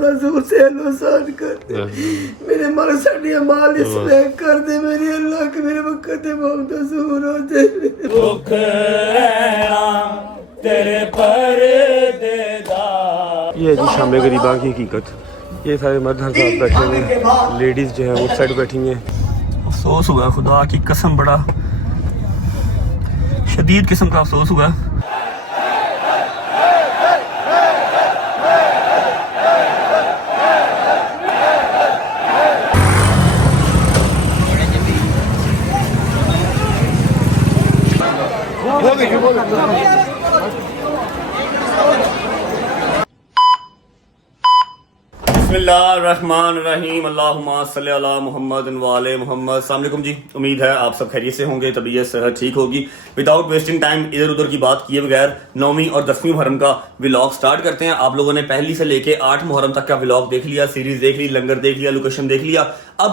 थोड़ा जोर से एहसान कर दे, मेरे मर साड़ी माल इसमें कर दे मेरी अल्लाह के मेरे वक्त बहुत दूर हो जाए तेरे पर्देदार। ये जी शाम गरीबा की हकीकत। ये सारे मर्द हर साथ बैठे हुए हैं, लेडीज़ जो है उस साइड बैठी हैं। अफसोस हुआ खुदा की कसम, बड़ा शदीद किस्म का अफसोस हुआ। बिस्मिल्लाहिर्रहमानिर्रहीम, अल्लाहुम्मा सल्ली अला मुहम्मद व आले मुहम्मद। अस्सलाम वालेकुम जी, उम्मीद है आप सब खैरियत से होंगे, तबीयत सेहत ठीक होगी। विदाउट वेस्टिंग टाइम, इधर उधर की बात किए बगैर 9वीं और 10वीं मुहर्रम का व्लॉग स्टार्ट करते हैं। आप लोगों ने पहली से लेके 8 मुहर्रम तक का व्लॉग देख लिया, सीरीज देख ली, लंगर देख लिया, लोकेशन देख लिया। अब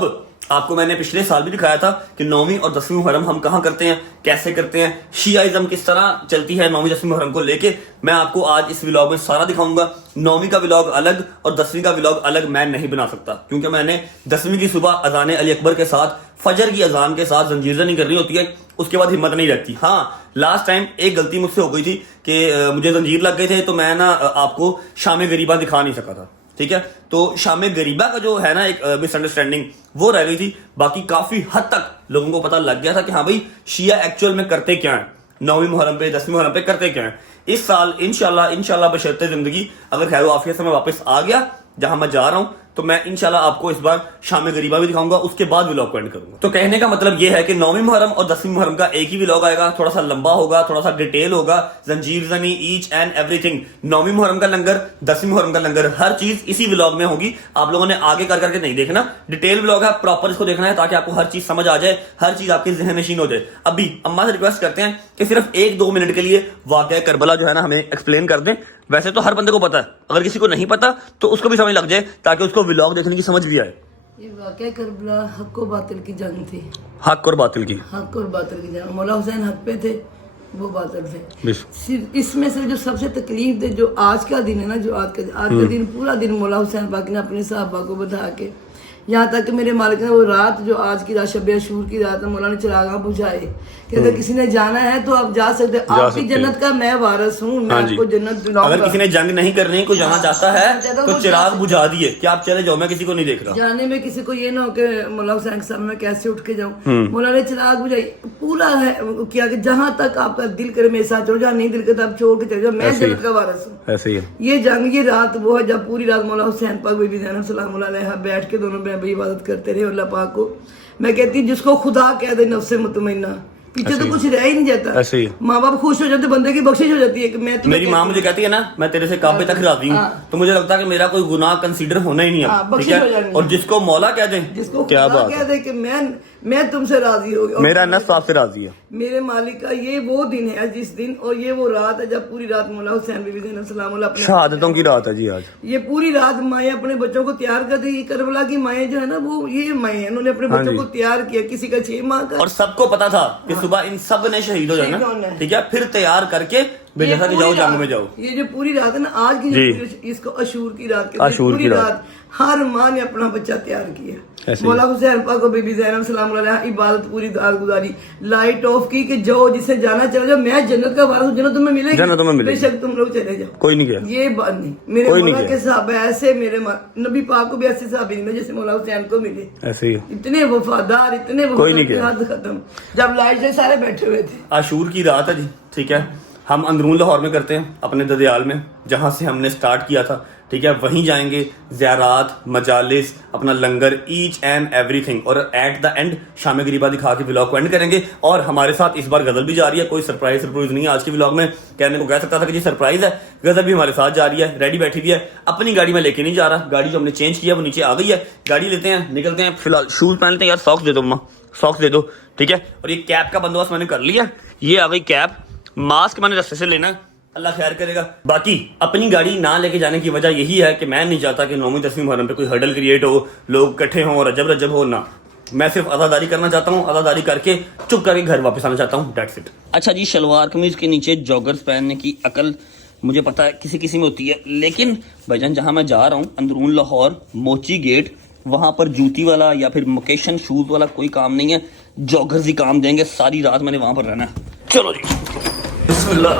आपको मैंने पिछले साल भी दिखाया था कि 9वीं और 10वीं मुहर्रम हम कहाँ करते हैं, कैसे करते हैं, शियाइज्म किस तरह चलती है 9वीं 10वीं मुहर्रम को लेके। मैं आपको आज इस व्लॉग में सारा दिखाऊंगा। 9वीं का व्लॉग अलग और 10वीं का व्लॉग अलग मैं नहीं बना सकता, क्योंकि मैंने 10वीं की सुबह अजान अली अकबर के साथ, फजर की अजान के साथ जंजीर नहीं करनी होती है, उसके बाद हिम्मत नहीं रहती। हाँ, लास्ट टाइम एक गलती मुझसे हो गई थी कि मुझे जंजीर लग गए थे, तो मैं ना आपको शाम गरीबा दिखा नहीं सका था। ठीक है, तो शाम गरीबा का जो है ना एक मिसअंडरस्टैंडिंग वो रह गई थी। बाकी काफी हद तक लोगों को पता लग गया था कि हाँ भाई शिया एक्चुअल में करते क्या है, 9वीं मुहर्रम पे 10वीं मुहर्रम पे करते क्या है। इस साल इंशाल्लाह बशर्ते जिंदगी अगर खैर आफियत से मैं वापस आ गया जहां मैं जा रहा हूं, तो मैं इंशाल्लाह आपको इस बार शाम गरीबा भी दिखाऊंगा, उसके बाद व्लॉग को एंड करूंगा। तो कहने का मतलब ये है कि 9वीं मुहर्रम और 10वीं मुहर्रम का एक ही व्लॉग आएगा, थोड़ा सा लंबा होगा, थोड़ा सा डिटेल होगा, जंजीर जनी ईच एंड एवरीथिंग। 9वीं मुहर्रम का लंगर, 10वीं मुहर्रम का लंगर, हर चीज इसी व्लॉग में होगी। आप लोगों ने आगे कर करके नहीं देखना, डिटेल व्लॉग है, प्रॉपर इसको देखना है ताकि आपको हर चीज समझ आ जाए, हर चीज आपके ज़हन नशीन हो जाए। अभी अम्मा से रिक्वेस्ट करते हैं कि सिर्फ 1-2 मिनट के लिए वाक़या करबला जो है ना हमें एक्सप्लेन कर दें। वैसे तो हर बंदे को पता है, अगर किसी को नहीं पता तो उसको भी समझ लग जाए, ताकि उसको व्लॉग देखने की समझ भी आए। ये वाक़या करबला हक और बातिल की जंग थी। हक और बातिल की, हक और बातिल की जंग। मौला हुसैन हक पे थे, वो बातिल थे। सिर्फ इसमें से जो सबसे तकलीफ दे जो आज का दिन है ना, जो आज का दिन, पूरा दिन मौला हुसैन पाक ने अपने साहबा को बधा के, यहाँ तक कि मेरे मालिक ने वो रात जो आज की रात शब अशूर की रात है, मौला ने चिरागा बुझाए कि अगर किसी ने जाना है तो आप जा सकते हैं, आपकी जन्नत का मैं वारिस हूँ, मैं आपको जन्नत दिलाऊंगा। अगर किसी ने जंग नहीं करनी, कोई जाना चाहता है तो चिराग बुझा दिए कि आप चले जाओ, मैं किसी को नहीं देख रहा। जाने में किसी को ये ना हो कि मौला हुसैन के सामने मैं कैसे उठ के जाऊँ। मौला ने चिराग बुझाई, पूरा है किया कि जहाँ तक आपका दिल करे मेरे साथ छोड़, जहाँ नहीं दिल करे आप छोड़ के चले जाओ, मैं जन्नत का वारिस हूँ। ऐसे ही है ये जंग, ये रात वो है जब पूरी रात मौला हुसैन पाक बीबी ज़ैनब सलाम अलैहा बैठ के दोनों बहन इबादत करते रहे अल्लाह पाक को। मैं कहती हूँ जिसको खुदा कह दे नफ्से मुतमइन्ना, पीछे तो कुछ रह ही नहीं जाता। माँ बाप खुश हो जाते, बंदे की बख्शिश हो जाती है कि मैं मेरी माँ मुझे कहती है ना मैं तेरे से काबे तक राजी हूँ, तो मुझे लगता है कि मेरा कोई गुनाह कंसीडर होना ही नहीं है। ठीक है, और जिसको मौला कह दे, जिसको क्या बात कह दे कि मैं तुमसे राजी हो गया, मेरा नफ्स आपसे राजी है, मेरे मालिक का ये वो दिन है जिस दिन, और ये वो रात है जब पूरी रात मौला हुसैन बीबी ज़ैनब सलाम अलैहा शहादतों की रात है जी। आज ये पूरी रात माएँ अपने बच्चों को तैयार करती है। करबला की माएँ जो है ना, वो ये माएँ हैं, उन्होंने अपने बच्चों को तैयार किया, किसी का 6 माह का, और सबको पता था कि सुबह इन सब ने शहीद हो जाना। ठीक है, फिर तैयार करके भेजा था कि जाओ जंग में जाओ। ये जो पूरी रात है ना आज की, इसको अशूर की रात कहते हैं। पूरी रात हर माँ ने अपना बच्चा तैयार किया। मौला हुसैन पाक को बीबी ज़ैनब सलाम अलैहा इबादत पूरी रात गुजारी, लाइट ऑफ की कि जो जिसे जाना चले जाओ, मैं जन्नत का वारिस हूं, जन्नत तुम्हें मिलेगी, बेशक तुम लोग चले जाओ, कोई नहीं गया। ये बात नहीं, मेरे मौला के साहब ऐसे, मेरे नबी पाक को भी ऐसे साहब नहीं जैसे मौला हुसैन को मिले, ऐसे ही इतने वफादार, इतने वफादार। खत्म जब लाइट से सारे बैठे हुए थे। आशूर की रात है जी। ठीक है, हम अंदरून लाहौर में करते हैं, अपने ददियाल में जहाँ से हमने स्टार्ट किया था। ठीक है, वहीं जाएंगे, ज़ियारात, मजालिस, अपना लंगर, ईच एंड एवरीथिंग, और एट द एंड शाम गरीबा दिखा के व्लॉग को एंड करेंगे। और हमारे साथ इस बार गजल भी जा रही है, कोई सरप्राइज नहीं है आज के व्लॉग में। कहने को कह सकता था कि जी सरप्राइज है, गजल भी हमारे साथ जा रही है, रेडी बैठी हुई है। अपनी गाड़ी में लेके नहीं जा रहा, गाड़ी जो हमने चेंज किया वो नीचे आ गई है, गाड़ी लेते हैं, निकलते हैं। फिलहाल शूज पहनते हैं। यार सॉक्स दे दो अम्मा, सॉक्स दे दो। ठीक है, और ये कैप का बंदोबस्त मैंने कर लिया, ये आ गई कैप। मास्क मैंने रस्ते से लेना, अल्लाह खैर करेगा। बाकी अपनी गाड़ी ना लेके जाने की वजह यही है कि मैं नहीं चाहता कि 9वीं 10वीं मुहर्रम पे कोई हर्डल क्रिएट हो, लोग इकट्ठे हों, रजब हो ना। मैं सिर्फ अज़ादारी करना चाहता हूँ, अज़ादारी करके चुप करके घर वापस आना चाहता हूँ, दैट्स इट। अच्छा जी, शलवार कमीज के नीचे जॉगर्स पहनने की अकल मुझे पता है किसी किसी में होती है, लेकिन भाईजान जहाँ मैं जा रहा हूँ अंदरून लाहौर मोची गेट, वहाँ पर जूती वाला या फिर मोकेशन शूज़ वाला कोई काम नहीं है, जॉगर्स ही काम देंगे। सारी रात मैंने वहाँ पर रहना है। चलो जी बिस्मिल्लाह।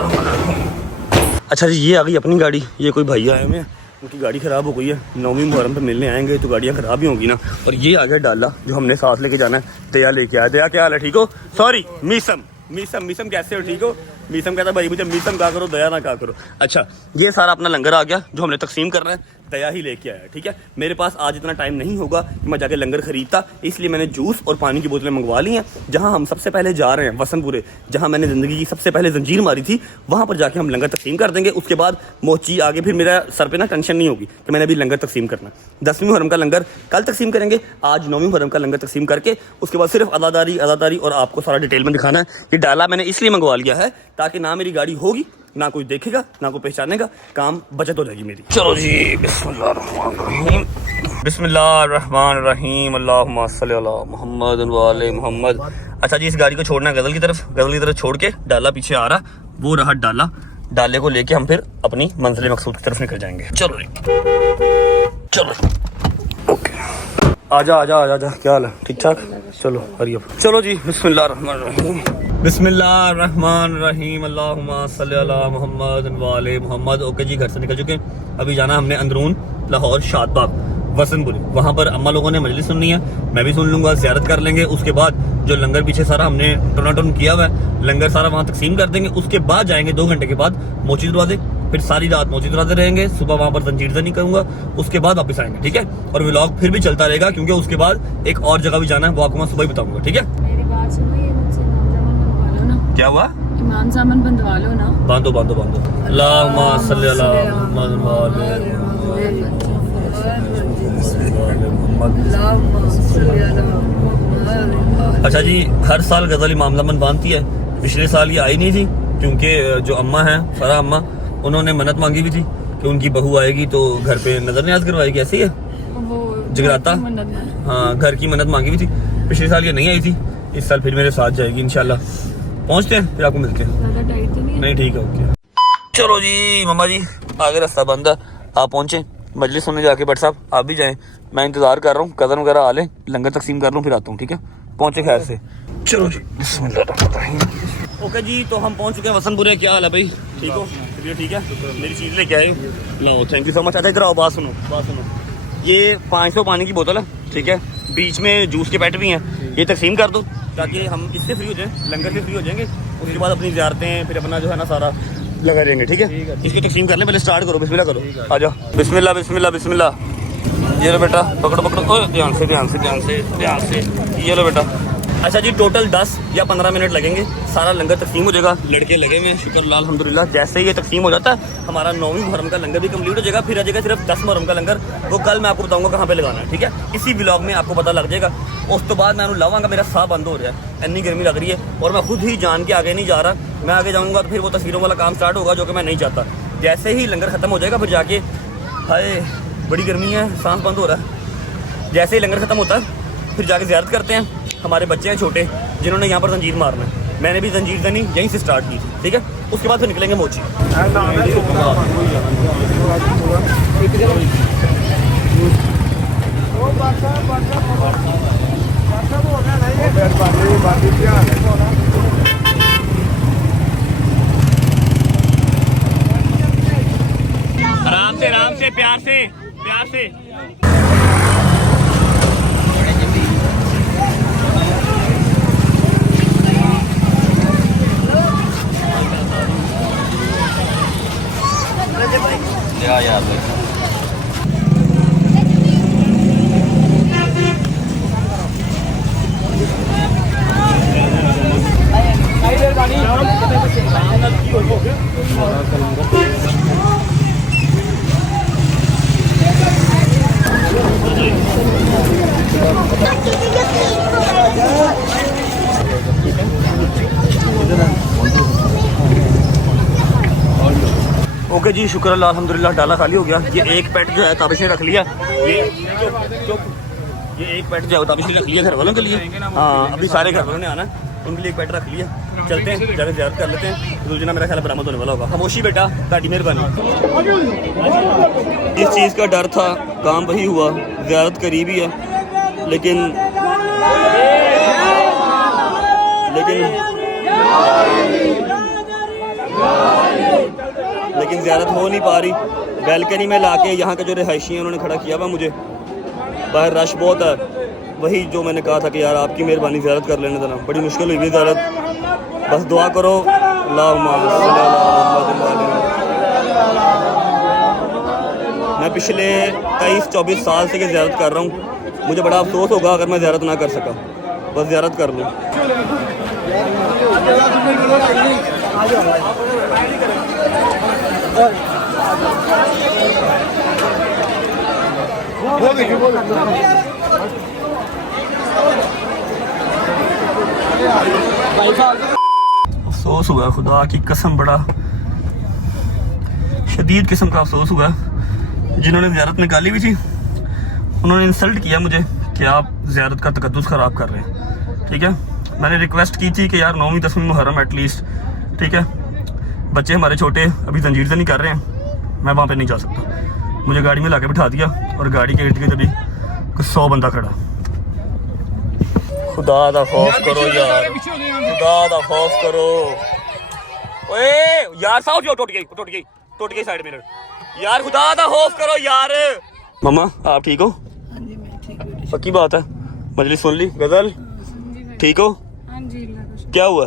अच्छा जी, ये आ गई अपनी गाड़ी। ये कोई भैया आए हुए हैं, उनकी गाड़ी ख़राब हो गई है, 9वीं मुहर्रम पे मिलने आएंगे तो गाड़ियाँ ख़राब ही होंगी ना। और ये आ गया डाला जो हमने साथ लेके जाना है। दया लेके आया। दया क्या हाल है, ठीक हो? सॉरी मीसम कैसे हो, ठीक हो? मीसम कहता भाई मुझे मीसम का करो, दया ना का करो। अच्छा, ये सारा अपना लंगर आ गया जो हमने तकसीम करना है, दया ही लेके आया, ठीक है। मेरे पास आज इतना टाइम नहीं होगा कि मैं जाके लंगर खरीदता, इसलिए मैंने जूस और पानी की बोतलें मंगवा ली हैं। जहां हम सबसे पहले जा रहे हैं वसनपुरे, जहां मैंने ज़िंदगी की सबसे पहले जंजीर मारी थी, वहां पर जाके हम लंगर तकसीम कर देंगे। उसके बाद मोची आगे, फिर मेरा सर पे ना टेंशन नहीं होगी कि मैंने अभी लंगर तकसीम करना। 10वीं मुहर्रम का लंगर कल तकसीम करेंगे, आज 9वीं मुहर्रम का लंगर तकसीम करके उसके बाद सिर्फ अदादारी और आपको सारा डिटेल में दिखाना है। ये डाला मैंने इसलिए मंगवा लिया है ताकि ना मेरी गाड़ी होगी, ना कोई देखेगा, ना कोई पहचानेगा, काम बचत हो जाएगी मेरी। चलो जी बिस्मिल्लाहिर्रहमानिर्रहीम अल्लाहुम्मा सल्ली अला मुहम्मद व आले मुहम्मद। अच्छा जी, इस गाड़ी को छोड़ना है गजल की तरफ छोड़ के, डाला पीछे आ रहा, वो रहा डाला। डाले को लेके हम फिर अपनी मंजिल मकसूद की तरफ निकल जाएंगे। चलो जी चलो ओके। आजा क्या हाल है, ठीक ठाक? चलो हरियप। चलो जी बिस्मिल्लाहिर्रहमानिर्रहीम अल्लाहुम्मा सल्ली अला मुहम्मद व आले मुहम्मद। ओके जी, घर से निकल चुके हैं। अभी जाना हमने अंदरून लाहौर शादबाग वसनपुरी, वहाँ पर अम्मा लोगों ने मजलिस सुननी है, मैं भी सुन लूँगा, ज़ियारत कर लेंगे। उसके बाद जो लंगर पीछे सारा हमने टर्न किया हुआ है, लंगर सारा वहाँ तकसीम कर देंगे। उसके बाद जाएंगे 2 घंटे के बाद मोची दरवाजे, फिर सारी रात मोची दरवाजे रहेंगे। सुबह वहाँ पर जंजीरजनी करूँगा, उसके बाद वापस आएंगे, ठीक है। और व्लॉग फिर भी चलता रहेगा क्योंकि उसके बाद एक और जगह भी जाना है, वो आपको मैं सुबह ही बताऊँगा, ठीक है। मेरी बात सुनो, ये मुझसे बनवा लो ना। क्या हुआ? ईमान सामान बंधवा लो ना। बांधो अल्लाहुम्मा सल्ली अला मुहम्मद व आले मुहम्मद। अच्छा जी, हर साल गजल मामला मन बांधती है। पिछले साल ये आई नहीं थी क्योंकि जो अम्मा है फरा अम्मा, उन्होंने मन्नत मांगी हुई थी कि उनकी बहू आएगी तो घर पे नजर न्याज करवाएगी, ऐसी है जगराता। हाँ, घर की मन्नत मांगी हुई थी। पिछले साल ये नहीं आई थी, इस साल फिर मेरे साथ जाएगी इंशाल्लाह। पहुंचते हैं फिर आपको मिलते हैं। नहीं ठीक है, ओके। चलो जी मम्मा जी, आगे रास्ता बंद है, आप पहुंचे मजलिस सुनने जाके। बट साहब आप भी जाएं, मैं इंतजार कर रहा हूँ, कज़न वगैरह आ लें, लंगर तकसीम कर लूँ, फिर आता हूँ, ठीक है। पहुंचे खैर से। चलो जी बिस्मिल्लाह। ओके जी, तो हम पहुंच चुके हैं वसनपुरे। क्या हाल है भाई, ठीक हो? ठीक है, मेरी चीज़ लेके आए हो, लो थैंक यू सो मच। अच्छा इधर आओ, बात सुनो। ये 500 पानी की बोतल है, ठीक है, बीच में जूस के पैकेट भी हैं, ये तकसीम कर दो ताकि हम इससे फ्री हो जाएं, लंगर से फ्री हो जाएंगे। उसके बाद अपनी ज़ियारतें फिर अपना जो है ना सारा लगा रहेंगे, ठीक है। इसकी तकसीम कर लें, पहले स्टार्ट करो, बिस्मिल्लाह करो, आ जाओ। बिस्मिल्लाह। ये लो बेटा, पकड़ो, ध्यान से, ये लो बेटा। अच्छा जी, टोटल 10 या 15 मिनट लगेंगे, सारा लंगर तकसीम हो जाएगा। लड़के लगे हुए हैं, शुक्र अल्हम्दुलिल्लाह। जैसे ही ये तकसीम हो जाता है, हमारा 9वीं मुहर्रम का लंगर भी कंप्लीट हो जाएगा। फिर आ जाएगा सिर्फ 10 मुहर्रम का लंगर, वो कल मैं आपको बताऊंगा कहाँ पे लगाना है, ठीक है। इसी व्लॉग में आपको पता लग जाएगा। उस तो बाद मैं लावांगा, मेरा साह बंद हो रहा है, इतनी गर्मी लग रही है और मैं खुद ही जान के आगे नहीं जा रहा। मैं आगे जाऊँगा तो फिर वो तस्वीरों वाला काम स्टार्ट होगा, जो कि मैं नहीं चाहता। जैसे ही लंगर ख़त्म हो जाएगा, फिर जाके हाय बड़ी गर्मी है, सांस बंद हो रहा है। जैसे ही लंगर ख़त्म होता है, फिर जाके ज़ियारत करते हैं। हमारे बच्चे हैं छोटे जिन्होंने यहाँ पर जंजीर मारना है, मैंने भी जंजीर जनी यहीं से स्टार्ट की थी, ठीक है। उसके बाद फिर निकलेंगे मोची। आराम से प्यार से। यार ओके जी, शुक्र अल्लाह अल्हम्दुलिल्लाह, डाला खाली हो गया। ये एक पेट जो है ताबिश ने रख लिया, ये एक पेट जो है ताबिश ने रख लिया घर वालों के लिए। हाँ, अभी सारे घर वालों ने आना है उनके लिए एक पेट रख लिया। चलते हैं, जाकर ज़ियारत कर लेते हैं। दुलजना मेरा ख्याल बरामद होने वाला होगा। खामोशी बेटा, ताड़ी मेहरबानी। इस चीज़ का डर था, काम वही हुआ। ज़ियारत करीब ही है, लेकिन ज़ियारत हो नहीं पा रही। बैल्कनी में लाके यहाँ के जो रिहायशी हैं उन्होंने खड़ा किया हुआ मुझे। बाहर रश बहुत है। वही जो मैंने कहा था कि यार आपकी मेहरबानी ज़ियारत कर लेने देना। बड़ी मुश्किल हुई ज़ियारत। बस दुआ करो। मैं पिछले 23-24 साल से ये ज़ियारत कर रहा हूँ। मुझे बड़ा अफसोस होगा अगर मैं ज़ियारत ना कर सका। बस ज़ियारत कर लूँ। अफसोस हुआ, खुदा की कसम बड़ा शदीद किस्म का अफसोस हुआ। जिन्होंने ज़ियारत निकाली हुई थी उन्होंने इंसल्ट किया मुझे कि आप ज़ियारत का तकद्दुस ख़राब कर रहे हैं। ठीक है, मैंने रिक्वेस्ट की थी कि यार 9वीं 10वीं मुहर्रम एटलीस्ट, ठीक है, बच्चे हमारे छोटे अभी जंजीर से नहीं कर रहे हैं, मैं वहाँ पे नहीं जा सकता। मुझे गाड़ी में लाके बिठा दिया और गाड़ी के इर्द गिर्द अभी 100 बंदा खड़ा। खुदा दा खौफ करो यार, खुदा दा खौफ करो। ओए यार साउथ जो टूट गई साइड मिरर यार। खुदा दा खौफ करो यार। मम्मा आप ठीक हो? हाँ जी मैं ठीक हूँ। पक्की बात है? मजलिस सुन ली? गजल ठीक हो? हाँ जी। क्या हुआ?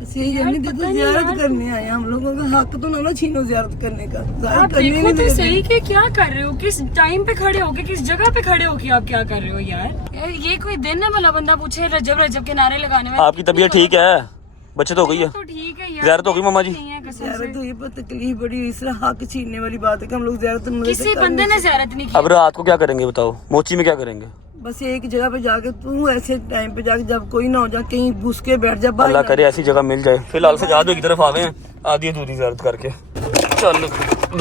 बस यही हमने देखो ज़ियारत करने आए। हम लोगों का हक तो ना छीनो ज़ियारत करने का। आप देखो तो सही कि क्या कर रहे हो, किस टाइम पे खड़े हो के, किस जगह पे खड़े हो के आप क्या कर रहे हो यार। ये कोई दिन है भला बंदा पूछे रजब के नारे लगाने में। आपकी तबीयत ठीक है? बच्चे तो हो गई है? तो ठीक है यार। ज़ियारत हो गई मम्मा जी? ज़ियारत हुई पर तकलीफ बड़ी हुई। इस तरह हक छीनने वाली बात है कि हम लोग ज़ियारत किसी बंदे ने ज़ियारत नहीं की। अब रात को क्या करेंगे बताओ? मोची में क्या करेंगे? बस एक जगह पे जाके तू ऐसे टाइम पे जाके जब कोई ना हो जा कहीं घुस के बैठ जा। अल्लाह करे ऐसी जगह मिल जाए। फिलहाल सजाद की तरफ आ गए हैं आधी अधूरी ज़ियारत करके। चल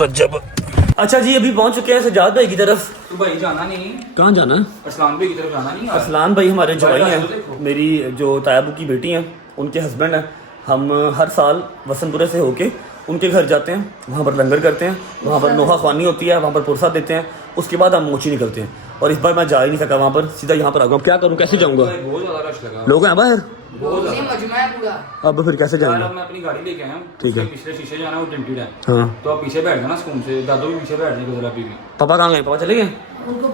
रजब। अच्छा जी अभी पहुंच चुके हैं सजाद भाई की तरफ। तो भाई जाना नहीं, कहाँ जाना है? असलान भाई की तरफ जाना नहीं। असलान भाई हमारे जवाई हैं, मेरी जो तायाबू की बेटी हैं उनके हस्बैंड हैं। हम हर साल वसंतपुरे से होके उनके घर जाते हैं, वहाँ पर लंगर करते हैं, वहाँ पर नोहा ख्वानी होती है, वहाँ पर पुरसा देते हैं, उसके बाद हम मोची निकलते हैं। और इस बार मैं जा ही नहीं सका वहाँ पर, सीधा यहाँ पर आ गया। क्या करूँ, कैसे जाऊँगा? बहुत ज्यादा रश लगा, लोग हैं बाहर, मजमा है पूरा। अब फिर कैसे जाएंगे? मैं अपनी गाड़ी लेके आया हूँ, ठीक है। पिछले शीशे जाना वो टिंटेड है, हाँ तो आप पीछे बैठ जाना सुकून से। दादू भी पीछे बैठ जाएगा जरा भी। पापा कहाँ गए? पापा चले गए?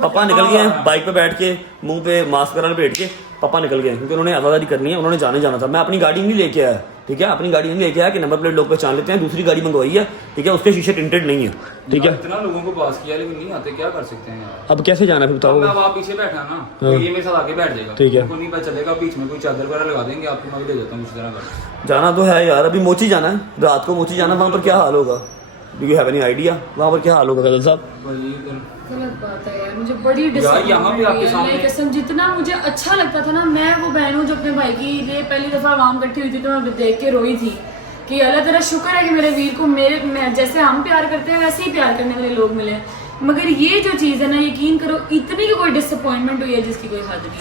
पापा निकल गए हैं बाइक पे बैठ के, मुंह पे मास्क वगैरह लपेट के पापा निकल गए, क्योंकि उन्होंने आज़ादी करनी है, उन्होंने जाना था। मैं अपनी गाड़ी नहीं लेके आया, ठीक है, अपनी गाड़ी नहीं लेके आया कि नंबर प्लेट लोग पहचान लेते हैं। दूसरी गाड़ी मंगवाई है, ठीक है, उसके शीशे टिंटेड नहीं है, ठीक है। इतना लोगों को पास किया लेकिन नहीं आते, क्या कर सकते हैं यार। अब कैसे जाना है बताओ? अब आप पीछे बैठना ना, तो ये मेरे साथ आके बैठ जाएगा, ठीक है। उनको नहीं पता चलेगा। बीच में कोई चादर वगैरह लगा देंगे, आपको मैं भी ले जाता हूँ उसी तरह कर। जाना तो है यार, अभी मोची जाना है, रात को मोची जाना। वहाँ पर क्या हाल होगा? Do you have any idea वहाँ पर क्या हाल होगा गजल साहब? गलत बात है यार, मुझे बड़ी डिसअपॉइंटमेंट यहाँ पे आपके सामने कसम। जितना मुझे अच्छा लगता था ना, मैं वो बहन हूँ जो अपने भाई की लिए पहली दफा आवाम इकट्ठी हुई थी तो मैं देख के रोई थी कि अल्लाह तेरा शुक्र है कि मेरे वीर को मैं जैसे हम प्यार करते हैं वैसे ही प्यार करने वाले लोग मिले। मगर ये जो चीज़ है ना, यकीन करो इतनी की कोई डिसअपॉइंटमेंट हुई है जिसकी कोई हद नहीं।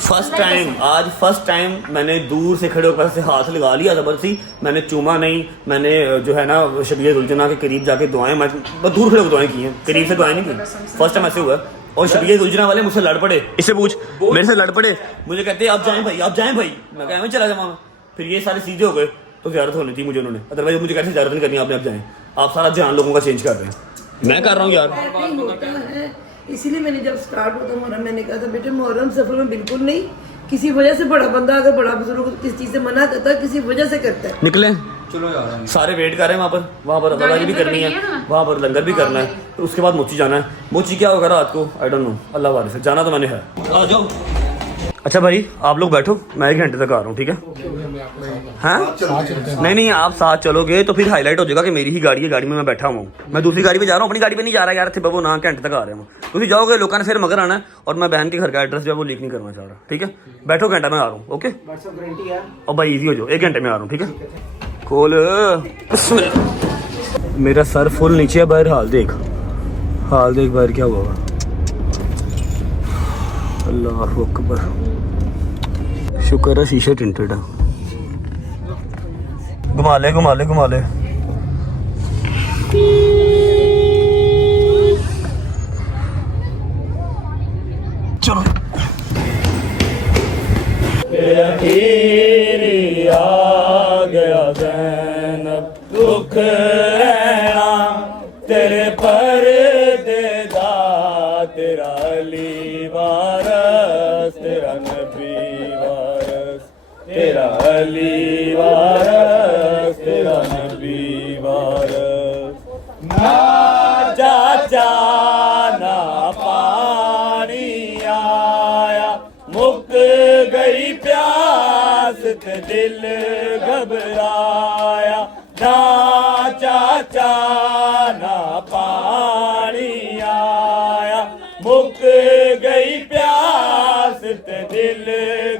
फर्स्ट टाइम मैंने दूर से खड़े होकर से हाथ लगा लिया जबरदस्ती। मैंने चूमा नहीं, मैंने जो है ना शबीर दुलजना के करीब जाके दुआएं, मैं दूर खड़े दुआएं की हैं, करीब से दुआएं नहीं की। फर्स्ट टाइम ऐसे हुआ। और शबीर दुलजना वाले मुझसे लड़ पड़े, इससे पूछ, मेरे से लड़ पड़े, मुझे कहते आप जाएं भाई, आप जाएं भाई। मैं कहा मैं चला जाऊँ। फिर ये सारे सीधे हो गए तो ज़ियारत होनी थी मुझे उन्होंने, अदरवाइज मुझे कैसे ज़ियारत नहीं करनी, आपने आप जाएं। आप सारा ध्यान लोगों का चेंज कर रहे हैं, मैं कर रहा हूँ यार। इसीलिए मैंने जब स्टार्ट होता मुहर्रम मैंने कहा था बेटे मुहर्रम सफर में बिल्कुल नहीं। किसी वजह से बड़ा बंदा अगर बड़ा बुजुर्ग किस चीज से मना करता है, किसी वजह से करता है। निकले चलो यार, सारे वेट कर रहे हैं वहाँ पर अदाकारी भी करनी है, वहाँ पर लंगर भी करना है, तो उसके बाद मोची जाना है। मोची क्या होगा रात को आई डोंट नो, अल्लाह वाले से जाना तो मैंने है। आ जाओ। अच्छा भाई आप लोग बैठो, मैं 1 घंटे तक आ रहा हूँ, ठीक है? हाँ नहीं आप साथ चलोगे तो फिर हाईलाइट हो जाएगा कि मेरी ही गाड़ी है, गाड़ी में मैं बैठा हुआ हूँ। मैं दूसरी गाड़ी पे जा रहा हूँ, अपनी गाड़ी पे नहीं जा रहा यार। थे बाबू ना घंटे तक आ रहे हैं, तुम जाओगे लोगों ने फिर मगर आना है। और मैं बहन के घर का एड्रेस जो है वो लीक नहीं करना चाह रहा, ठीक है? बैठो, घंटा में आ रहा हूँ, ओके? और भाई इजी हो जाओ, 1 घंटे में आ रहा हूँ, ठीक है? खोल। मेरा सर फुल नीचे है, बाहर हाल देख बाहर क्या हुआ। अल्लाह अकबर, शुक्र है शीशे टिंटेड है। घुमा ले घुमा ले घुमा ले। चलो आ गया ज़ैनब दुख रहना तेरे पर्दे दा तेरा अली वारस तेरा नबी वारस तेरा अली वारस तेरा नबी वारस ना चाचा ना पानी आया मुक गई प्यास ते दिल घबराया ना चाचा ना पानी आया मुक गई प्यास ते दिल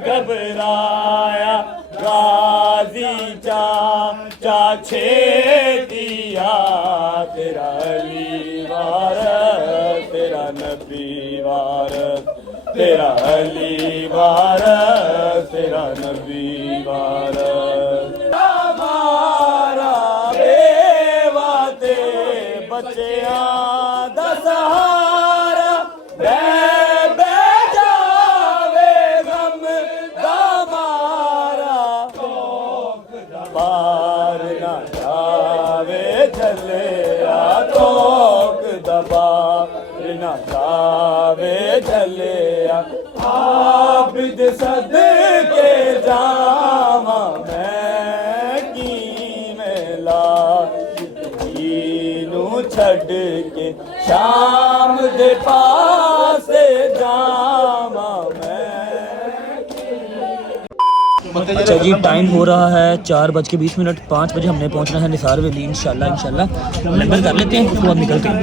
घबराया गाजी चाचा छेतिया तेरा अली वारस तेरा नबी वारस तेरा अली वारस तेरा नबी वारस हमारा बेवाते बच्चियां दा सहारा बे जावे गम दा मारा बार ना जावे चले तोक दबार ना जावे चले आबिद सदके जावा मैं की मेला नू छड़ के शाम दे पास जावा मैं। अच्छा जी, टाइम हो रहा है 4:20। 5 बजे हमने पहुंचना है निसार वैली इंशाल्लाह लंगर कर लेते हैं, उसके बाद निकलते हैं।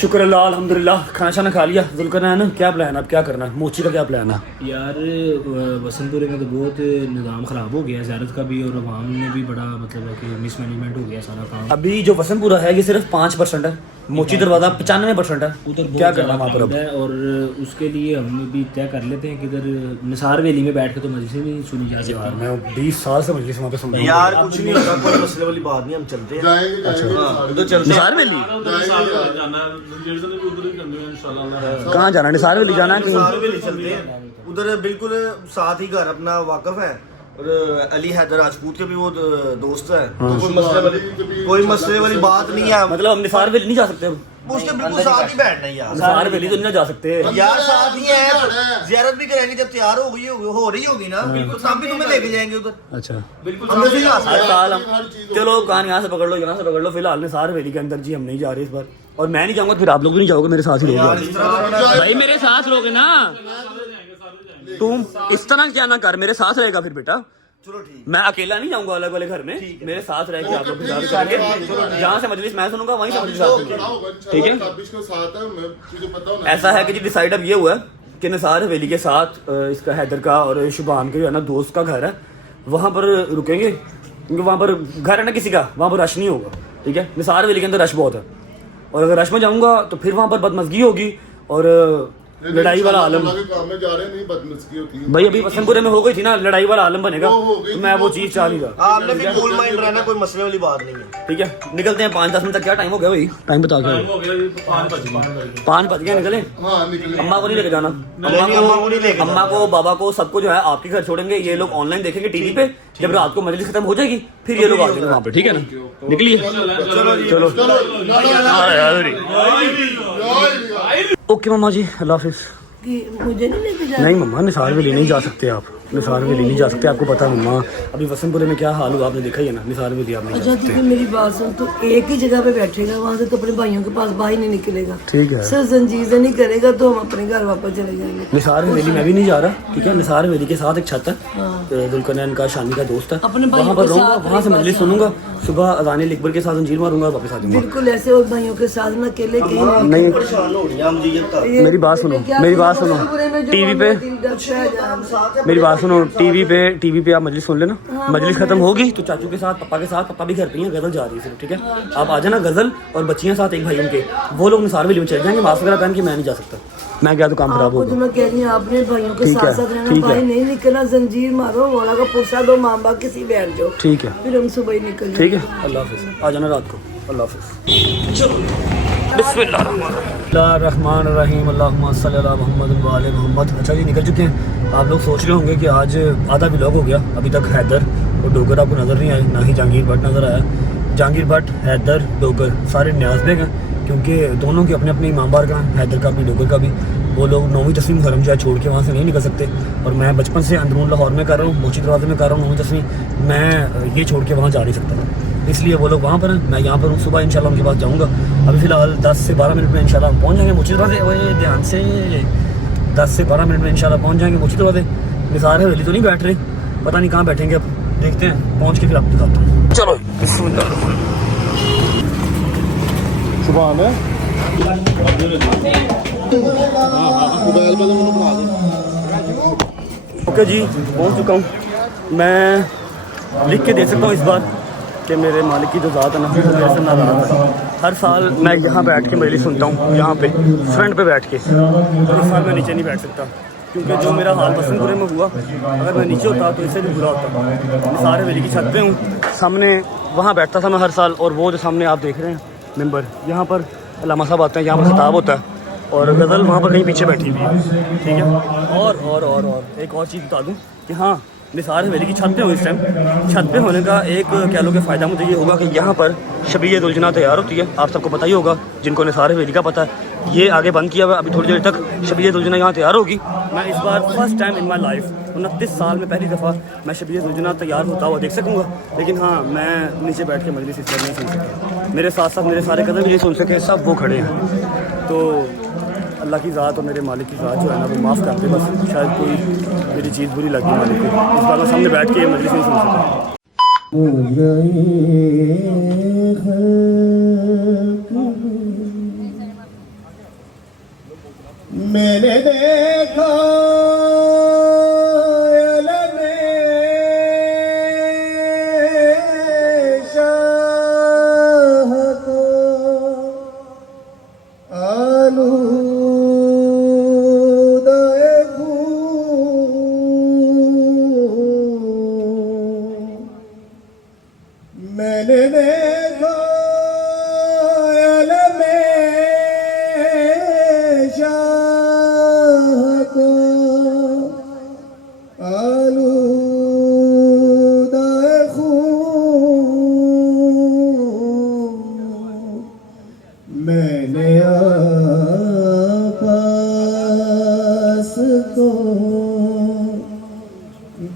शुक्र अल्लाह अल्हम्दुलिल्लाह। खाना शाना खा लिया। जुल्करनैन क्या प्लान है, अब क्या करना है? मोची का क्या प्लान है? यार वसंतपुर में तो बहुत निज़ाम ख़राब हो गया, ज़्यारत का भी और अवाम में भी बड़ा मतलब है कि मिसमैनेजमेंट हो गया सारा काम। अभी जो वसंतपुरा है ये सिर्फ 5% है, मोची दरवाज़ा 95% है। उधर क्या करना वहाँ पर अब? है और उसके लिए हम भी तय कर लेते हैं कि इधर निसार वैली में बैठ के तो मस्जिद भी सुनी जा सकती है। मैं 20 साल से मजलिस वहाँ पे सुन रहा हूँ। यार कुछ नहीं होता, कोई मसले वाली बात नहीं, हम चलते हैं। उधर चलते हैं। निसार वैली कहाँ जाना है? निसार वैली जाना है कि सारे वेले चलते हैं। उधर बिल्कुल साथ ही घर अपना वाकफ है और अली हैदर राजपूत के भी वो दोस्त है। कोई मसले वाली बात नहीं है। मतलब हम निसार वैली नहीं जा सकते अब? उसके बिल्कुल साथ ही बैठना है यार। निसार वैली तो नहीं जा सकते यार साथ ही है, जियारत भी करेंगे जब तैयार हो रही होगी ना, बिल्कुल हम भी तुम्हें लेके जाएंगे उधर। अच्छा बिल्कुल हम नहीं जा हर सकते। साल हम चलो कान यहाँ से पकड़ लो यहाँ से पकड़ लो। फिलहाल निसार वैली के अंदर जी हम नहीं जा रहे इस बार, और मैं नहीं जाऊंगा फिर आप लोग भी नहीं जाओगे, मेरे साथ ही यार इस तरह तो रहोगे भाई, मेरे साथ रहोगे ना तुम। इस तरह क्या ना कर, मेरे साथ रहेगा फिर बेटा। चलो ठीक। मैं अकेला नहीं जाऊंगा अलग वाले घर में, मेरे साथ रह के आप लोग गुजारिश करेंगे। जहाँ से मजलिस मैं सुनूंगा वहीं से मजलिस आप सुनिए, ठीक है? ऐसा है कि जी डिसाइड अब ये हुआ है कि निसार हवेली के साथ इसका हैदर का और शुभान के जो है ना दोस्त का घर है, वहाँ पर रुकेंगे क्योंकि वहाँ पर घर है ना किसी का, वहाँ पर रश नहीं होगा, ठीक है? निसार हवेली के अंदर रश बहुत है और अगर रश में जाऊँगा तो फिर वहाँ पर बदमज़गी होगी और लड़ाई वाला आलम। भाई अभी वसंतपुरे में हो गई थी ना लड़ाई वाला आलम बनेगा, तो मैं वो चीज चाह नहीं रहा। आपने भी कूल माइंड रहना, कोई मसले वाली बात नहीं है। ठीक है निकलते हैं। 5-10 मिनट तक क्या टाइम हो गया भाई? टाइम बता के 5 बज गए। निकले? अम्मा को नहीं लेके जाना, अम्मा को बाबा को सबको जो है आपके घर छोड़ेंगे। ये लोग ऑनलाइन देखेंगे टीवी पे, जब रात को मजलिस खत्म हो जाएगी फिर ये लोग आ जाएंगे वहाँ पे, ठीक है ना? निकलिए चलो। ओके मम्मा जी, अल्लाह हाफिज़। मुझे नहीं लेके जाना। नहीं मम्मा निसार वैली नहीं जा सकते आप, निसार वैली नहीं जा सकते। आपको पता है मम्मा अभी वसंतपुरे में क्या हाल हुआ आपने देखा ही है ना। निसार वैली आप नहीं जा अच्छा ठीक है, मेरी बात सुन, तो एक ही जगह पे बैठेगा, वहाँ से तो अपने भाइयों के पास बाहर नहीं निकलेगा, ठीक है? सर जंजीर नहीं करेगा तो हम अपने घर वापस चले जाएंगे। निसार वैली मैं भी नहीं जा रहा, ठीक है? निसार वैली के साथ एक छत है, जुल्करनैन का शानी का दोस्त है, अपने भाइयों वहाँ पर के रहूंगा, साथ वहाँ से मजलिस सुनूंगा, सुबह अज़ान लिखबर के साथ जंजीर मारूंगा, वापस आ जाऊंगा। बिल्कुल ऐसे और भाइयों के साथ ना अकेले कहीं नहीं परेशान हो रही है हम जी तक। मेरी बात सुनो, मेरी बात सुनो, टीवी पे मेरी बात सुनो, टीवी पे आप मजलिस सुन लेना। मजलिस खत्म होगी तो चाचू के साथ पापा के साथ, पापा भी घर पे हैं, गजल जा रही है सिर्फ, ठीक है? आप आ जाना, गजल और बच्चियां साथ एक भाई उनके, वो लोग निसार वैली में चले जाएंगे। मास्क वगैरह पहन के मैं नहीं जा सकता। मैं गया तो काम खराब हो आपको जो गया। मैं कह रही हूँ आपने भाइयों के ठीक साथ है, साथ रहना, ठीक है। भाई नहीं निकलना, जंजीर मारो, मौला का पुरसा दो, माँ बाप किसी बैठ जाओ, ठीक है, फिर हम सुबह ही निकल ठीक है। अल्लाह हाफिज़, आ जाना रात को। अल्लाह हाफिज़। चलो बिस्मिल्लाहिर्रहमानिर्रहीम, अल्लाहुम्मा सल्ली अला मुहम्मद व आले मुहम्मद। अच्छा जी, निकल चुके हैं। आप लोग सोच रहे होंगे कि आज आधा व्लॉग हो गया, अभी तक हैदर और डोगर आपको नज़र नहीं आए, ना ही जहांगीर भट्ट नज़र आया। जहांगीर भट्ट, हैदर, डोगर सारे न्याज बेग हैं, क्योंकि दोनों के अपने अपने इमाम बार का, हैदर का भी डोगर का भी। वो लोग 9वीं 10वीं मुहर्रम जो है छोड़ के वहाँ से नहीं निकल सकते, और मैं बचपन से अंदरून लाहौर में कर रहा हूँ, मोची दरवाजे में कर रहा हूँ 9वीं 10वीं। मैं ये छोड़ के वहाँ जा नहीं सकता, इसलिए वो लोग वहाँ पर हैं, मैं यहाँ पर हूँ। सुबह इंशाल्लाह उनके पास जाऊँगा। अभी फ़िलहाल 10 से 12 मिनट में इंशाल्लाह हम पहुँच जाएंगे मोची दरवाजे। ओए ध्यान से, 10 से 12 मिनट में इंशाल्लाह पहुँच जाएंगे मोची दरवाजे। निसार हवेली तो नहीं बैठ रहे, पता नहीं कहाँ बैठेंगे, अब देखते हैं, पहुँच के फिर आपको दिखाता हूँ। चलो ओके जी, पहुँच चुका हूँ। मैं लिख के दे सकता हूँ इस बार कि मेरे मालिक की जो ज़ात है ना, वो मेरे से नाराज़ है। हर साल मैं यहाँ बैठ के मजलिस सुनता हूँ, यहाँ पे फ्रंट पे बैठ के, और इस साल मैं नीचे नहीं बैठ सकता, क्योंकि जो मेरा हाल बसंतपुरे में हुआ, अगर मैं नीचे होता तो इससे भी बुरा होता। मैं सारे वेली की छत पे हूँ, सामने वहाँ बैठता था मैं हर साल, और वो जो सामने आप देख रहे हैं मेंबर, यहाँ पर अल्लामा साहब आते हैं, यहाँ पर खिताब होता है, और गज़ल वहाँ पर कहीं पीछे बैठी हुई है। ठीक है, और एक और चीज़ बता दूँ कि हाँ, निसार हवेली की छत पे हूँ इस टाइम। छत पे होने का एक कह लो कि फ़ायदा मुझे ये होगा कि यहाँ पर शबीए दुलजना तैयार होती है, आप सबको पता ही होगा, जिनको निसार हवेली का पता है। ये आगे बंद किया हुआ, अभी थोड़ी देर तक शबीए दुलजना यहाँ तैयार होगी। मैं इस बार first time in my life 29 साल में पहली दफ़ा मैं शबीए दुलजना तैयार होता हुआ देख सकूँगा। लेकिन हाँ, मैं नीचे बैठ के मजलिस इस बार नहीं सुन सका, मेरे साथ साथ मेरे सारे कदम भी नहीं सुन सके, सब वो खड़े हैं। तो अल्लाह की ज़ात और मेरे मालिक की ज़ात जो है ना, वो माफ़ कर दे, बस शायद कोई मेरी चीज़ बुरी लगी मालिक को, इस बार मैं सामने बैठ के मजलिस नहीं सुन सका। मैंने देखा मैंने देखा मैंने आपस को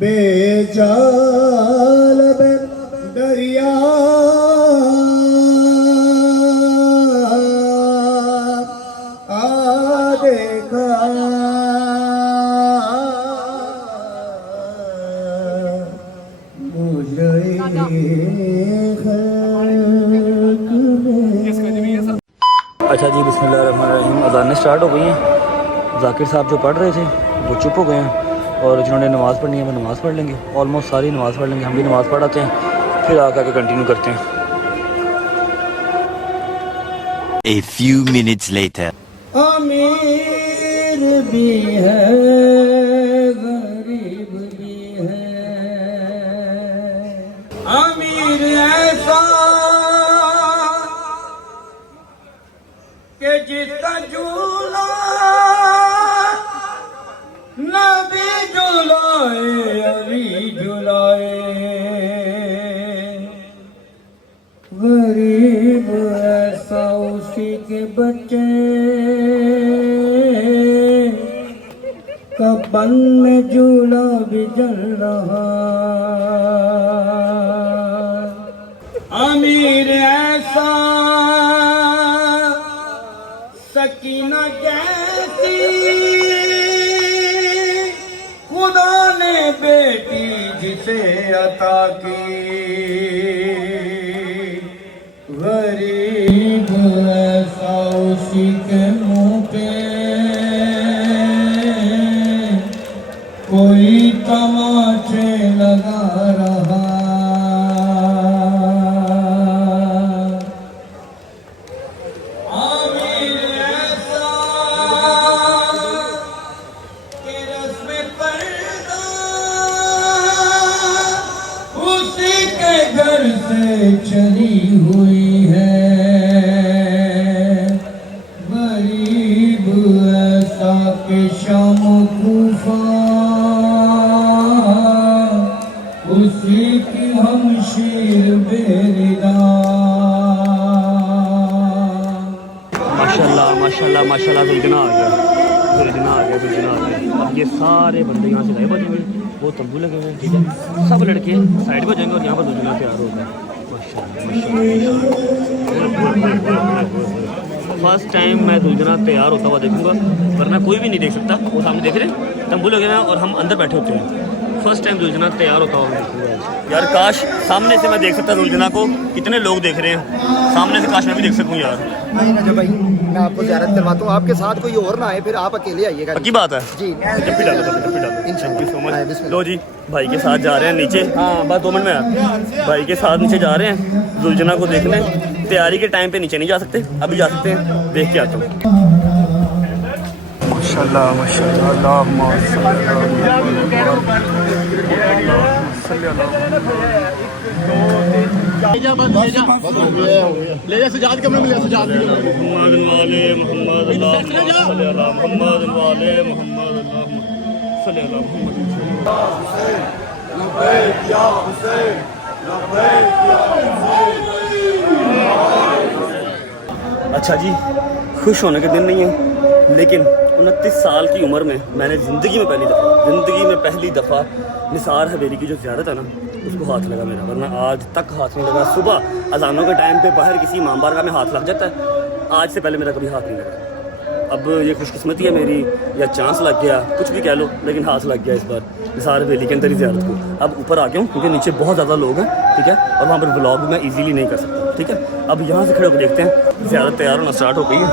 बेजाल दरिया आ देखा अच्छा जी, बिस्मिल्लाहिर्रहमानिर्रहीम। अज़ानें स्टार्ट हो गई हैं। जाकिर साहब जो पढ़ रहे थे वो चुप हो गए हैं, और जिन्होंने नमाज़ पढ़नी है वो नमाज़ पढ़ लेंगे। ऑलमोस्ट सारी नमाज़ पढ़ लेंगे, हम भी नमाज़ पढ़ाते हैं, फिर आकर कंटिन्यू करते हैं। A few minutes later. अमीर भी है गरीब भी है, अमीर ऐसा के जिसका झूला नबी झुलाए अली झुलाए, गरीब ऐसा उसी के बच्चे कब्बन में झूला भी जल रहा, अमीर ऐसा सकीना जैसी खुदा ने बेटी जिसे अता की, गरीब ऐसा उसी के मुंह पे कोई तमाचे लगा रहा, अमीर ऐसा माशाल्लाह माशाल्लाह माशाल्लाह दुल्हना आ गया, दुल्हना आ गया, दुल्हना आ गया। अब ये सारे बंदे यहाँ से गायब हो जाएंगे, वो तंबू लगे हुए हैं, ठीक है। सब लड़के साइड में जाएंगे और यहाँ पर दुल्हना तैयार होगा। फर्स्ट टाइम मैं दुल्हना तैयार होता हुआ देखूंगा, वरना कोई भी नहीं देख सकता। वो सामने देख रहे हैं, तंबू लगे हुए हैं और हम अंदर बैठे होते हैं। फर्स्ट टाइम दुल्हना तैयार होता हुआ देखूंगा यार। काश सामने से मैं देख सकता दुल्हना को, कितने लोग देख रहे हैं सामने से, काश मैं भी देख सकूँ यार। नहीं रजब भाई, मैं आपको ज़ियारत करवाता हूँ, आपके साथ कोई और ना आए, फिर आप अकेले आइएगा। पक्की बात है जी, जब डालो थैंक यू सो मच। लो जी, भाई के साथ जा रहे हैं नीचे। हाँ बस 2 मिनट में भाई के साथ नीचे जा रहे हैं दुल्हना को देखने। तैयारी के टाइम पे नीचे नहीं जा सकते, अभी जा सकते हैं, देख के आता हूँ। माशाल्लाह माशाल्लाह ले जा सजाद कमरे में, ले सजाद मोहम्मद वाले मोहम्मद अल्लाह सल्लल्लाहु अलैहि मोहम्मद वाले मोहम्मद अल्लाह सल्लल्लाहु अलैहि मोहम्मद। लब्बैक या हुसैन, लब्बैक या हुसैन। अच्छा जी, खुश होने के दिन नहीं है, लेकिन 29 साल की उम्र में मैंने ज़िंदगी में पहली दफ़ा निसार हवेली की जो ज़ियारत है ना, उसको हाथ लगा मेरा, वरना आज तक हाथ नहीं लगा। सुबह अजानों के टाइम पे बाहर किसी इमाम बारगाह में हाथ लग जाता है, आज से पहले मेरा कभी हाथ नहीं लगा। अब ये खुशकिस्मती है मेरी या चांस लग गया, कुछ भी कह लो, लेकिन हाथ लग गया इस बार निसार हवेली के अंदर ही ज़ियारत को। अब ऊपर आ गया हूँ क्योंकि नीचे बहुत ज़्यादा लोग हैं, ठीक है, और वहाँ पर व्लॉग भी मैं ईजीली नहीं कर सकता, ठीक है। अब यहाँ से खड़े होकर देखते हैं, ज़ियारत तैयार होना स्टार्ट हो गई है।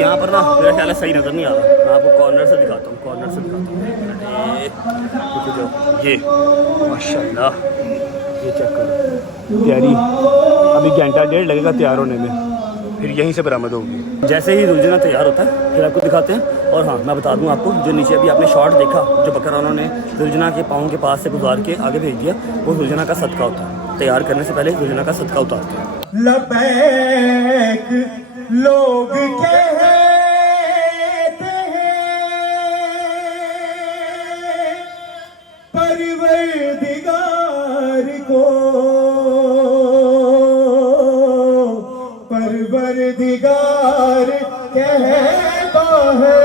यहाँ पर ना मेरा ख्याल है सही नज़र नहीं आ रहा, मैं आपको कॉर्नर से दिखाता हूँ, ये माशाल्लाह, ये चेक करो तैयारी। अभी घंटा 1.5 लगेगा तैयार होने में, फिर यहीं से बरामद होगी। जैसे ही दुल्हना तैयार होता है फिर आपको दिखाते हैं। और हाँ, मैं बता दूं आपको, जो नीचे अभी आपने शॉट देखा, जो बकरा उन्होंने दुल्हना के पाँव के पास से गुजार के आगे भेज दिया, वो दुल्हना का सदका होता है। तैयार करने से पहले दुल्हना का सदका उतारते हैं। लबैक लोग कहते हैं, परवरदिगार को, परवरदिगार कहता है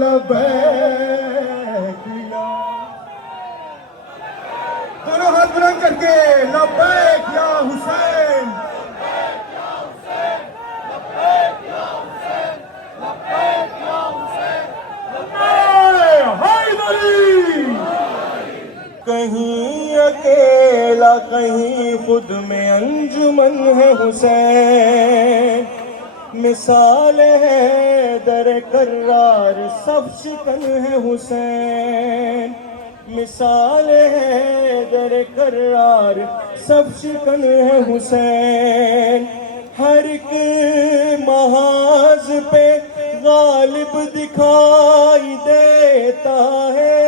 लबैक। दोनों हाथ बुलंद करके लबैक या हुसैन। कहीं अकेला कहीं खुद में अंजुमन है हुसैन, मिसाल है दर कर्रार सब शिकन है हुसैन, मिसाल है दर कर्रार सब शिकन है हुसैन। हर एक महाज पे गालिब दिखाई देता है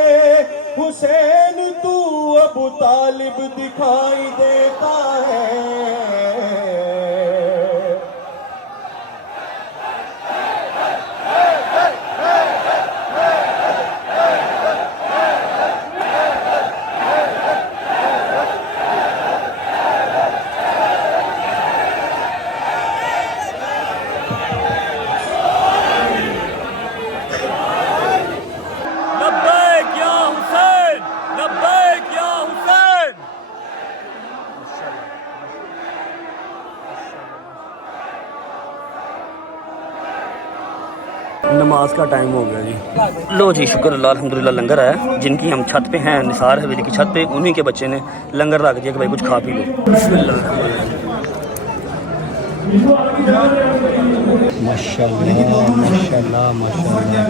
हुसैन, तू अबू तालिब दिखाई देता है। नमाज का टाइम हो गया जी। लो जी, शुक्र अल्लाह अल्हम्दुलिल्लाह लंगर आया। जिनकी हम छत पे हैं, निसार हवेली की छत पे, उन्हीं के बच्चे ने लंगर रख दिया कि भाई कुछ खा पी लो। माशाल्लाह माशाल्लाह माशाल्लाह।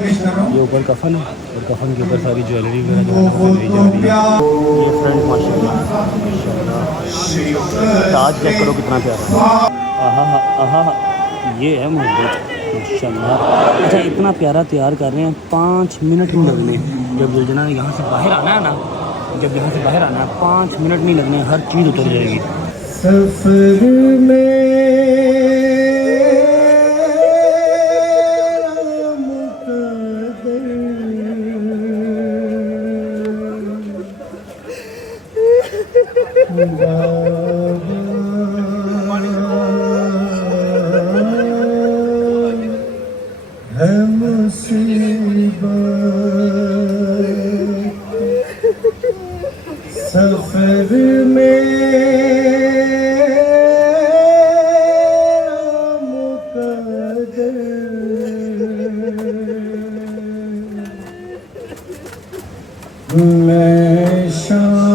ये ऊपर कफन है और कफन के ऊपर सारी ज्वेलरी वगैरह जो है दी जा रही है। ये फ्रेंड माशाल्लाह माशाल्लाह, ताज चेक करो कितना प्यारा। आहा आहा, ये है मोहब्बत माशाल्लाह। अच्छा, इतना प्यारा तैयार कर रहे हैं, 5 मिनट नहीं लगने। जब दुल्हना ने यहाँ से बाहर आना है ना, जब यहाँ से बाहर आना है 5 मिनट नहीं लगने, हर चीज़ उतर जाएगी। सफर में सफर में मैं शाम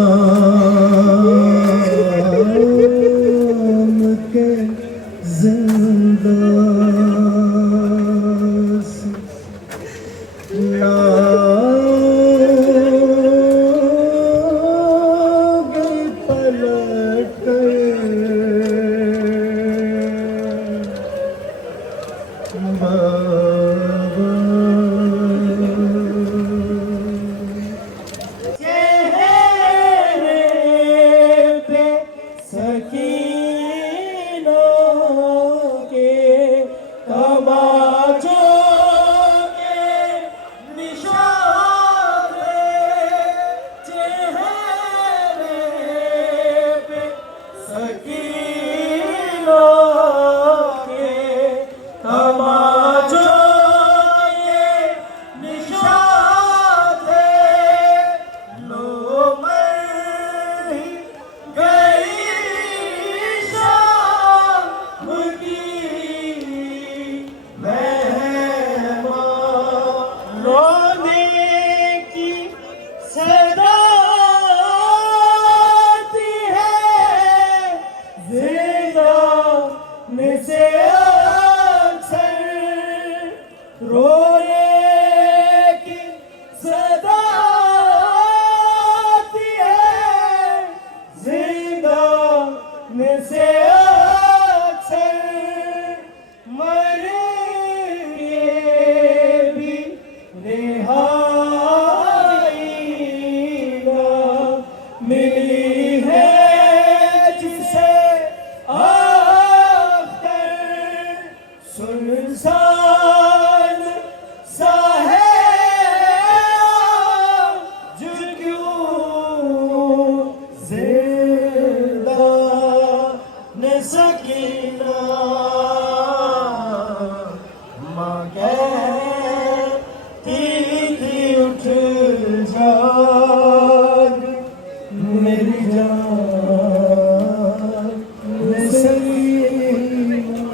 के जिंदा से नागे पलट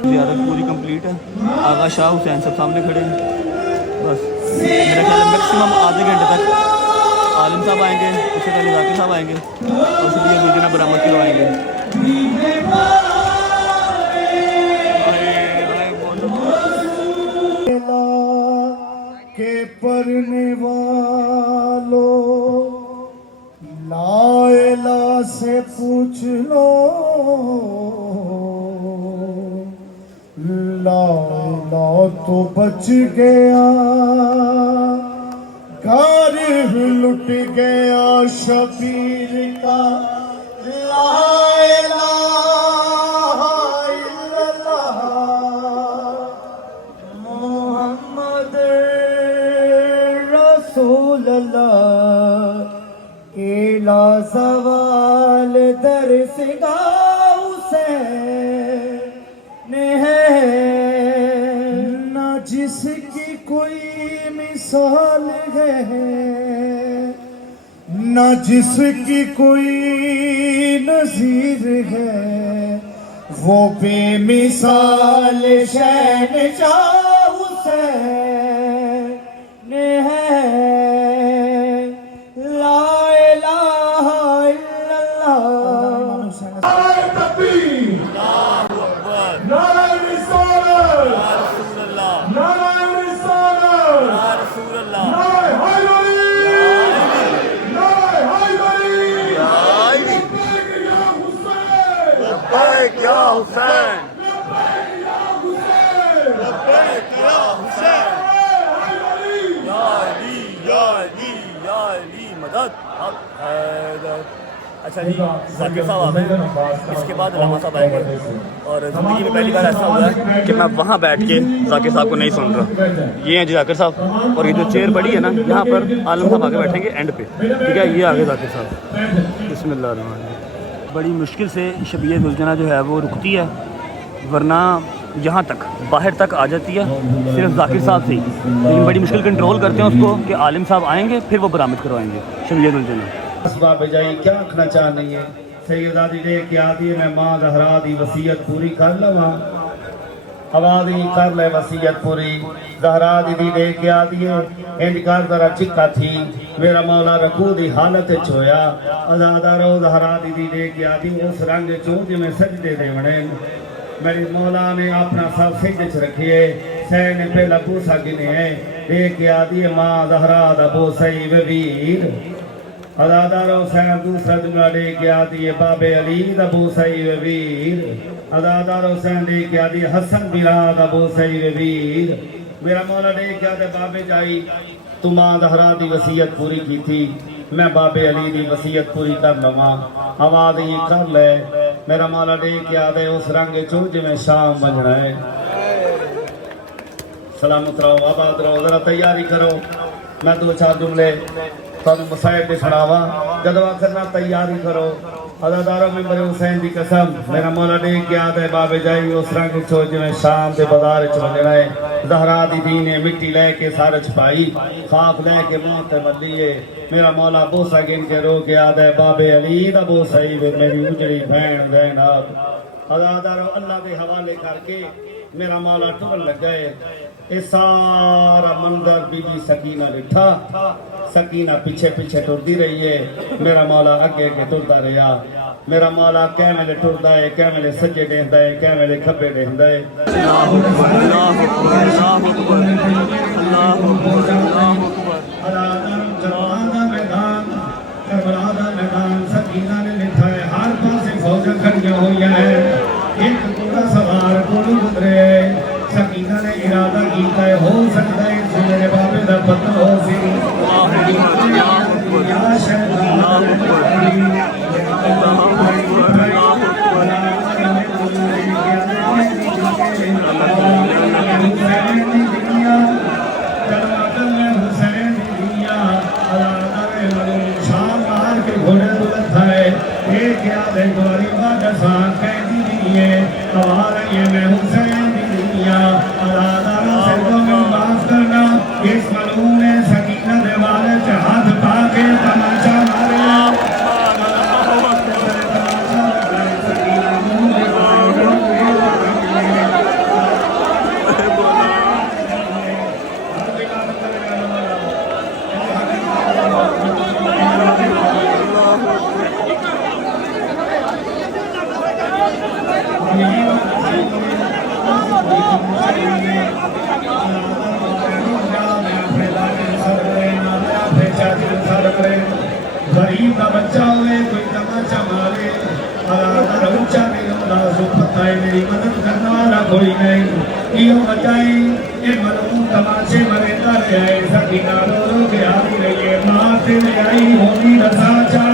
ज़ियारत पूरी कंप्लीट है। आगा शाह हुसैन सब सामने खड़े हैं। बस मेरा ख्याल है मैक्सिमम आधे घंटे तक आलिम साहब आएंगे, उससे पहले जाकिर साहब आएंगे और उसके लिए गुजना बरामद करवाएंगे। के पढ़ने वालों लायला से पूछ लो, लायला तो बच गया, घर लुट गया शबीर का। लायला मोहम्मद रसूल अल्लाह के ला सवाल दर्स गाओ से है ना जिसकी कोई मिसाल है, ना जिसकी कोई नजीर है, वो बेमिसाल शहनशाह हुसैन है। ला इलाहा इल्लल्लाह। या हुसैन मदद। अच्छा जी, जाकिर साहब आ गए, इसके बाद अल्लामा साहब आएंगे। और ज़िंदगी में पहली बार ऐसा हुआ है कि मैं वहाँ बैठ के जाकिर साहब को नहीं सुन रहा। ये हैं जी जाकिर साहब, और ये जो चेयर पड़ी है ना, यहाँ पर आलम साहब आके बैठेंगे एंड पे, ठीक है। ये आगे जाकिर साहब। बिस्मिल्लाह। बड़ी मुश्किल से शबीह दुलजना जो है वो रुकती है, वरना यहाँ तक बाहर तक आ जाती है सिर्फ जाकिर साहब से ही। लेकिन बड़ी मुश्किल कंट्रोल करते हैं उसको कि आलिम साहब आएंगे फिर वो बरामद करवाएंगे शबीह दुलजना। बाबे जाई क्या आखना चाहनी है सैयदा दी दे के आदि मैं मां ज़हरा दी वसीयत पूरी कर लवा आवाज़ ही कर ले वसीयत पूरी ज़हरा दी दे के आदि इंज कर जरा चिक्का थी मेरा मौला रकू दी हालत होया आज़ादा रो ज़हरा दी दे के आदि उस रंग चो जिवें सजदे देवणे मेरे मौला ने अपना सब सजदे च रखिए सै ने पहला बूसा गिने दे के आदि मां ज़हरा दा बोसा ही वीर अदादारो सैन दूसरा जुमला दे के आदि बाबे अली दा बोसाई वीर अदादारो सैन दे के आदि हसन बिरा दा बोसाई वीर मेरा मौला दे के आदि बाबे जाई तू मां ज़हरा दी वसीयत पूरी की थी मैं बाबे अली दी वसीयत पूरी कर लवा आवाज़ ही कर ले मेरा मौला दे के आदि उस रंग चो जिवें शाम बनना है। सलामत रहो आबाद रहो जरा तैयारी करो मैं दो चार जुमले तुहानू मुसाहिब ते सुनावा जदों आखना तैयारी करो अदादारों में मेरे हुसैन की कसम मेरा मौला ने क्या है बाबे जाई उस रंग चो जिवें शाम के बाजार च वजना है ज़हरा दी धी ने मिट्टी लैके सारे छपाई खाक लैके मुंह ते मल्लीए मेरा मौला बोसा गिन के रो के आद है बाबे अली दा बोसा ही मेरी उजड़ी भैन ज़ैनब अदादारों अल्लाह के हवाले करके मेरा मौला टुरन लग गए ये सारा मंजर बीबी सकीना लिठा सकीना पीछे पीछे टुरदी रही है मेरा मौला अगे अगे टुरदा रहा मेरा मौला कै वेले टुरदा है कै वेले सज्जे देखदा है कै वेले खब्बे देखदा है। अल्लाहु अकबर अल्लाहु अकबर अल्लाहु अकबर अल्लाहु अकबर अल्लाहु अकबर। मैदान करबला दा मैदान सकीना ने लिखा है हर पासे फौजां खड़ियां होईयां है एक घोड़ा सवार कोलों गुजरे सकीना ने इरादा किया है हो सकता है इस मेरे बाबे दा पत्ता हो सी या शैतान घोड़े दुलत है एक याद है गोरी बात सान कहती नहीं है आवाज ये मैं हुसैन माफ करना इस मलून ने सकीना दीवार च हाथ पा के तमाचा मारे गरीब का बच्चा हुए कोई तमाचा मारे ऊंचा नहीं होता सो पता है मेरी मदद करने वाला कोई नहीं यो बचाई ये मलूम तमाचे मरेंदा रहे सकीना रो रो के आती रही है माँ से ले आई होनी रसा चा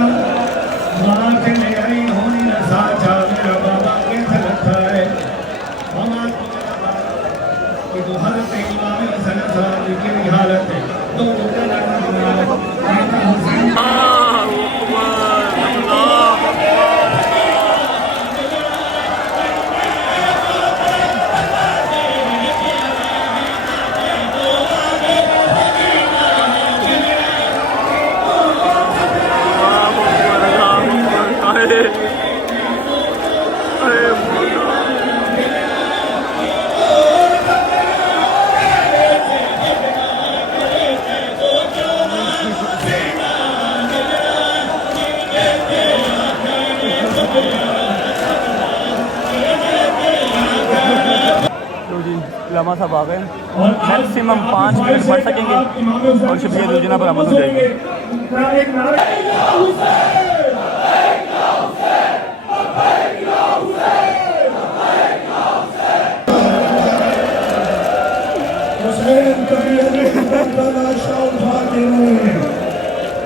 माँ से ले आई होनी रसा चा मेरा बाबा कैसे लगता है हमारा तो हर इमाम हसन साहब की हालत है तो लम्हा साहब आ गए मैक्सिमम 5 मिनट पढ़ सकेंगे और शबीह दुलजना बरामद हो जाएगी।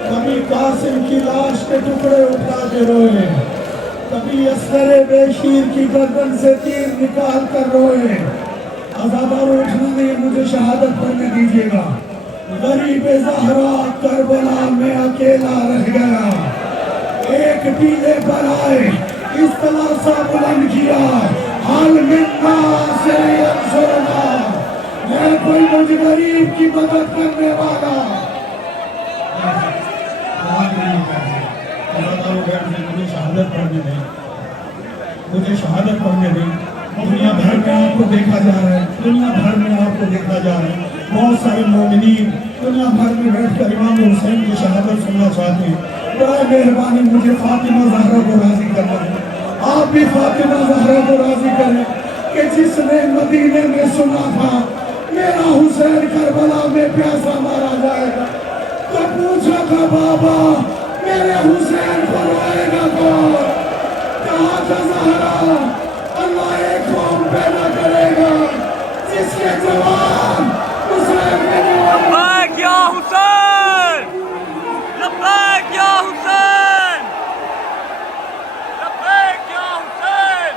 कभी कासिम की लाश के टुकड़े उठा के रोए कभी असगरे बेशीर की गर्दन से तीर निकाल कर रोए अज़ादार उठने में मुझे शहादत पढ़ने दीजिएगा गरीब ज़हरा करबला में अकेला रह गया एक टीले पर आए इस तरह सा बुलंद किया हाल मिन्ना से अंसुरना, मैं कोई मुझे गरीब की मदद करने वाला मुझे शहादत पढ़ने दें, मुझे शहादत पढ़ने दें। दुनिया भर में आपको देखा जा रहा है, दुनिया भर में आपको देखा जा रहा है। बहुत सारे मोमिनीन दुनिया भर में बैठकर इमाम हुसैन की शहादत सुनना चाहते हैं। बड़ा मेहरबानी मुझे फातिमा ज़हरा को राजी करना है। आप भी फातिमा ज़हरा को राजी करें कि जिसने मदीने में सुना था मेरा हुसैन करबला में प्यासा मारा जाएगा, तो पूछा था बाबा मेरे हुसैन को रोएगा कौन? कहा था ज़हरा अल्लाह एक कौम पैदा करेगा जिसके जवान हुसैन के जवान। लब्बैक या हुसैन, लब्बैक या हुसैन, लब्बैक या हुसैन,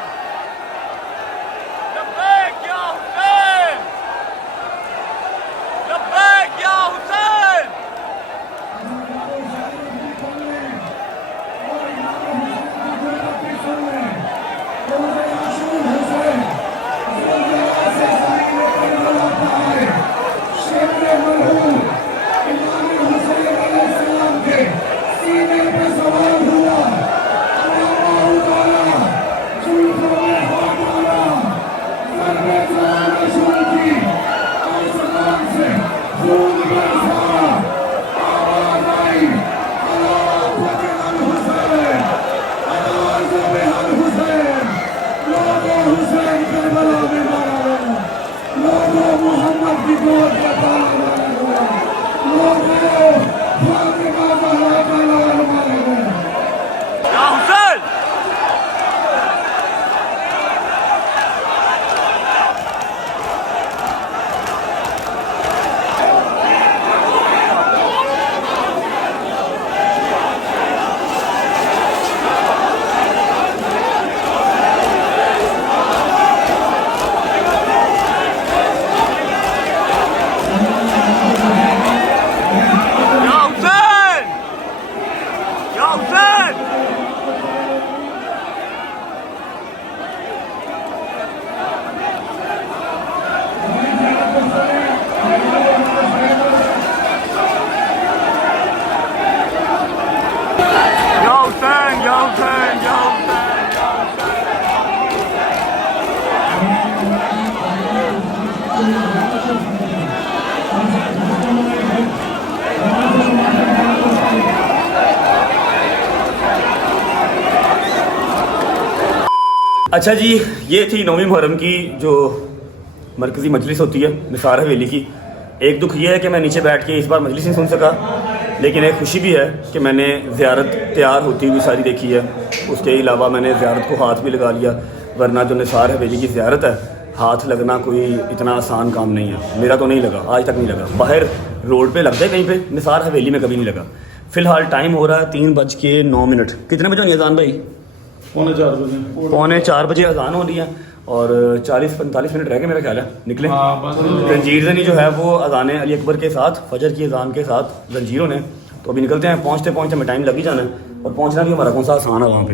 लब्बैक या हुसैन, लब्बैक या हुसैन। अच्छा जी, ये थी 9वीं मुहर्रम की जो मरकज़ी मजलिस होती है निसार हवेली की। एक दुख ये है कि मैं नीचे बैठ के इस बार मजलिस नहीं सुन सका, लेकिन एक खुशी भी है कि मैंने ज़ियारत तैयार होती हुई सारी देखी है। उसके अलावा मैंने ज़ियारत को हाथ भी लगा लिया, वरना जो निसार हवेली की ज़ियारत है हाथ लगना कोई इतना आसान काम नहीं है। मेरा तो नहीं लगा, आज तक नहीं लगा। बाहर रोड पे लग जाए कहीं पे, निसार हवेली में कभी नहीं लगा। फ़िलहाल टाइम हो रहा है 3:09। कितने बजे होनी है अज़ान भाई? पौने 4 बजे अज़ान हो रही है और 40-45 मिनट रह गए मेरा ख्याल है निकले। जंजीर ज़नी जो है वो अज़ान अली अकबर के साथ, फजर की अज़ान के साथ जंजीरों ने, तो अभी निकलते हैं। पहुँचते पहुँचते हमें टाइम लग ही जाना है, और पहुँचना भी हमारा कौन सा आसान है वहाँ पे।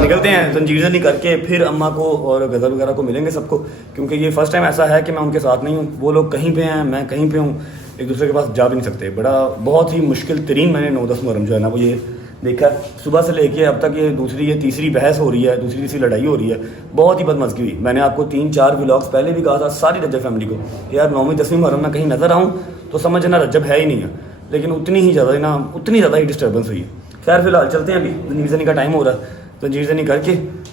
निकलते हैं जंजीर ज़नी करके, फिर अम्मा को और गज़ल वगैरह को मिलेंगे सबको, क्योंकि ये फ़र्स्ट टाइम ऐसा है कि मैं उनके साथ नहीं हूँ। वो लोग कहीं पे हैं, मैं कहीं पे हूँ, एक दूसरे के पास जा भी नहीं सकते। बहुत ही मुश्किल तरीन मैंने 9-10 मुहर्रम जो है ना वो ये देखा। सुबह से लेके अब तक ये दूसरी या तीसरी बहस हो रही है, दूसरी तीसरी लड़ाई हो रही है। बहुत ही बदमज़गी हुई। मैंने आपको 3-4 व्लॉग्स पहले भी कहा था सारी रजब फैमिली को, यार 9वीं-10वीं मुहर्रम में कहीं नज़र आऊँ तो समझना रजब है ही नहीं है, लेकिन उतनी ज़्यादा ही डिस्टर्बेंस हुई है। खैर फिलहाल चलते हैं, अभी जंजीर ज़नी का टाइम हो रहा है, जंजीर ज़नी करके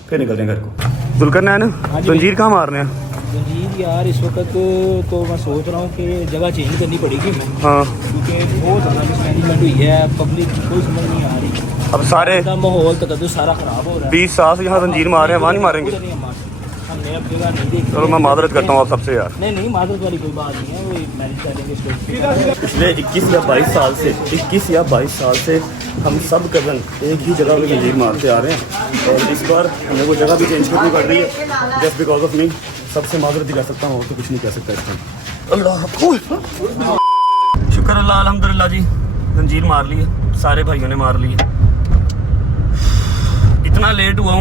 फिर निकलते हैं घर को। जुल्करनैन जंजीर कहाँ मारने हैं? जंजीर यार इस वक्त तो मैं सोच रहा हूँ कि जगह चेंज करनी पड़ेगी। हाँ, क्योंकि बहुत ज़्यादा मिसमैनेजमेंट हुई है, पब्लिक की कोई समझ नहीं आ रही। अब सारे माहौल तक सारा ख़राब हो रहा है। 20 साल से यहाँ जंजीर मार रहे हैं, वहाँ नहीं मारेंगे। हमने अब जगह नहीं देखी। चलो मैं मादरत करता हूँ आप सबसे यार। नहीं मादरत वाली कोई बात नहीं है, वो मैनेज कर लेंगे इसको। पिछले 21 या 22 साल से हम सब कज़न एक ही जगह पे जंजीर मारते आ रहे हैं, और इस बार हमें वो जगह भी चेंज करनी पड़ रही है जस्ट बिकॉज ऑफ मी। सबसे मादरत दिला सकता हूँ, तो कुछ नहीं कह सकता इसका। अल्लाह शुक्र अल्लाह अल्हम्दुलिल्लाह जी, जंजीर मार ली है। सारे भाइयों ने मार लिए। इतना लेट हुआ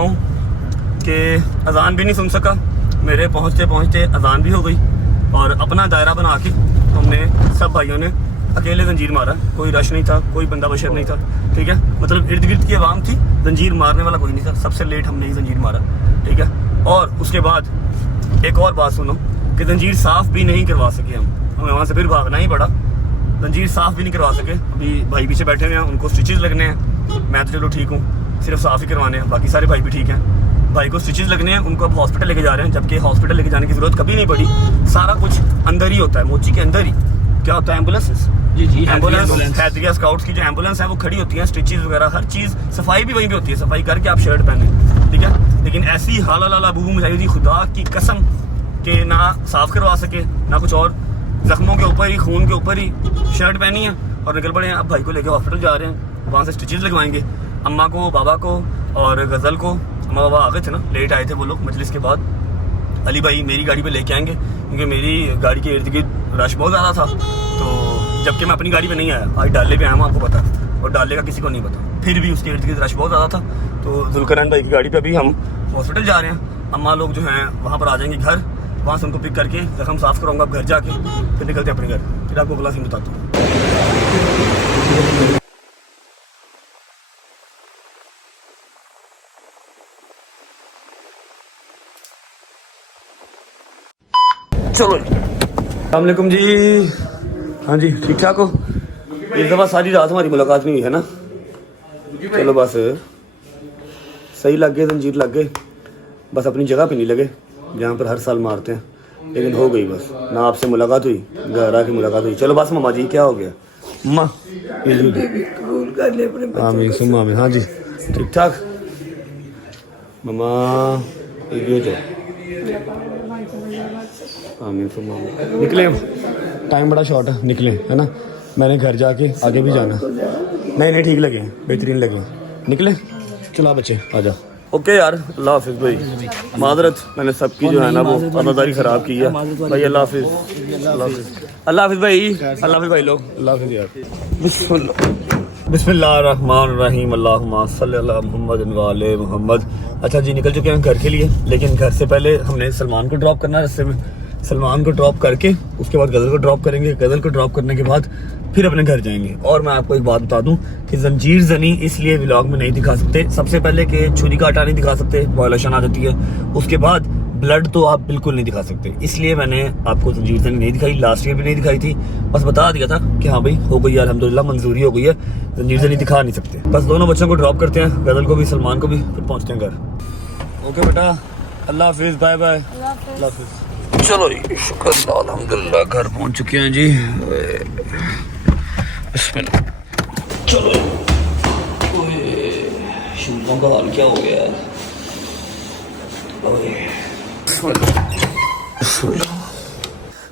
हूँ कि अजान भी नहीं सुन सका। मेरे पहुँचते पहुँचते अजान भी हो गई और अपना दायरा बना के हमने सब भाइयों ने अकेले जंजीर मारा। कोई रश नहीं था, कोई बंदा बशर नहीं था, ठीक है। मतलब इर्द गिर्द की आवाम थी, जंजीर मारने वाला कोई नहीं था। सबसे लेट हमने ही जंजीर मारा, ठीक है। और उसके बाद एक और बात सुनो कि जंजीर साफ़ भी नहीं करवा सके हमें वहाँ से फिर भागना ही पड़ा। जंजीर साफ़ भी नहीं करवा सके। अभी भाई पीछे बैठे हुए हैं, उनको स्टिचेस लगने हैं। मैं तो चलो ठीक हूँ, सिर्फ साफ़ ही करवाने हैं, बाकी सारे भाई भी ठीक हैं। भाई को स्टिचेस लगने हैं, उनको अब हॉस्पिटल लेके जा रहे हैं, जबकि हॉस्पिटल लेके जाने की ज़रूरत कभी नहीं पड़ी। सारा कुछ अंदर ही होता है, मोची के अंदर ही। क्या होता है? एम्बुलेंस। जी एम्बुलेंस हैदरिया स्काउट्स की जो एम्बुलेंस है वो खड़ी होती है, स्टिचेस वगैरह हर चीज़, सफाई भी वहीं पे होती है। सफाई करके आप शर्ट पहने, ठीक है। लेकिन ऐसी हाला लाला बू मचाई थी खुदा की कसम कि ना साफ़ करवा सके ना कुछ और। जख्मों के ऊपर ही, खून के ऊपर ही शर्ट पहनी है और निकल पड़े हैं। अब भाई को लेके हॉस्पिटल जा रहे हैं, वहाँ से स्टिचेस लगवाएंगे। अम्मा को, बाबा को और गज़ल को, अम्मा बाबा आ गए थे ना, लेट आए थे वो लोग मजलिस के बाद। अली भाई मेरी गाड़ी पे लेके आएंगे क्योंकि मेरी गाड़ी के इर्द गिर्द रश बहुत ज़्यादा था, तो जबकि मैं अपनी गाड़ी पे नहीं आया, आज डाले पे आया हूँ, आपको पता, और डाले का किसी को नहीं पता। फिर भी उसके इर्द गिर्द रश बहुत ज़्यादा था, तो जुल्करनैन भाई की गाड़ी पे भी हम हॉस्पिटल जा रहे हैं। अम्मा लोग जो हैं वहाँ पर आ जाएंगे घर, वहाँ से उनको पिक करके जख्म साफ़ कराऊंगा घर जाके, फिर निकलते हैं अपने घर। फिर आपको अगला सीन बताता हूँ। चलो अस्सलाम वालेकुम जी। हाँ जी, ठीक ठाक हो? इस दफ़ा सारी रात हमारी मुलाकात नहीं हुई है ना। चलो बस सही लग गए, जंजीर लग गए, बस अपनी जगह पे नहीं लगे जहाँ पर हर साल मारते हैं। लेकिन हो गई बस, ना आपसे मुलाकात हुई, घर आके मुलाकात हुई। चलो बस मामा जी, क्या हो गया माँ? कबूल कर ले अपने बच्चों आमीन सुम्मा आमीन। हाँ जी, ठीक ठाक मामा, आमीन सुम्मा आमीन। निकले, टाइम बड़ा शॉर्ट है, निकले है ना। मैंने घर जाके आगे भी जाना। नहीं ठीक लगे, बेहतरीन लगे, निकले। चला बच्चे आ जा। ओके यार, अल्लाह हाफिज़ भाई। माजरत, मैंने सबकी जो है ना वो अदादारी ख़राब की है भाई। अल्लाह हाफिज़, अल्लाह हाफिज़, अल्लाह हाफिज़ भाई, अल्लाह हाफिज़ भाई लोग, अल्लाह हाफिज़ यार। बिस्मिल्लाहिर्रहमानिर्रहीम, अल्लाहुम्मा सल्ली अला मुहम्मद व आले मुहम्मद। अच्छा जी, निकल चुके हैं घर के लिए, लेकिन घर से पहले हमने सलमान को ड्रॉप करना है रास्ते में। सलमान को ड्रॉप करके उसके बाद गज़ल को ड्रॉप करेंगे। गज़ल को ड्रॉप करने के बाद फिर अपने घर जाएंगे। और मैं आपको एक बात बता दूं कि जंजीर जनी इसलिए व्लॉग में नहीं दिखा सकते, सबसे पहले कि छुरी काटा नहीं दिखा सकते, वायलेशन आ जाती है। उसके बाद ब्लड तो आप बिल्कुल नहीं दिखा सकते, इसलिए मैंने आपको जंजीर जनी नहीं दिखाई। लास्ट ईयर भी नहीं दिखाई थी, बस बता दिया था कि हाँ भाई हो गई, अल्हम्दुलिल्लाह मंजूरी हो गई है, जंजीर जनी दिखा नहीं सकते। बस दोनों बच्चों को ड्रॉप करते हैं, गज़ल को भी, सलमान को भी, फिर पहुँचते हैं घर। ओके बेटा, अल्लाह हाफिज़, बाय बाय, अल्लाह हाफिज़। चलो जी, शुक्र अल्हम्दुलिल्लाह घर पहुँच चुके हैं जी। चलो, शूज़ों का हाल क्या हो गया है?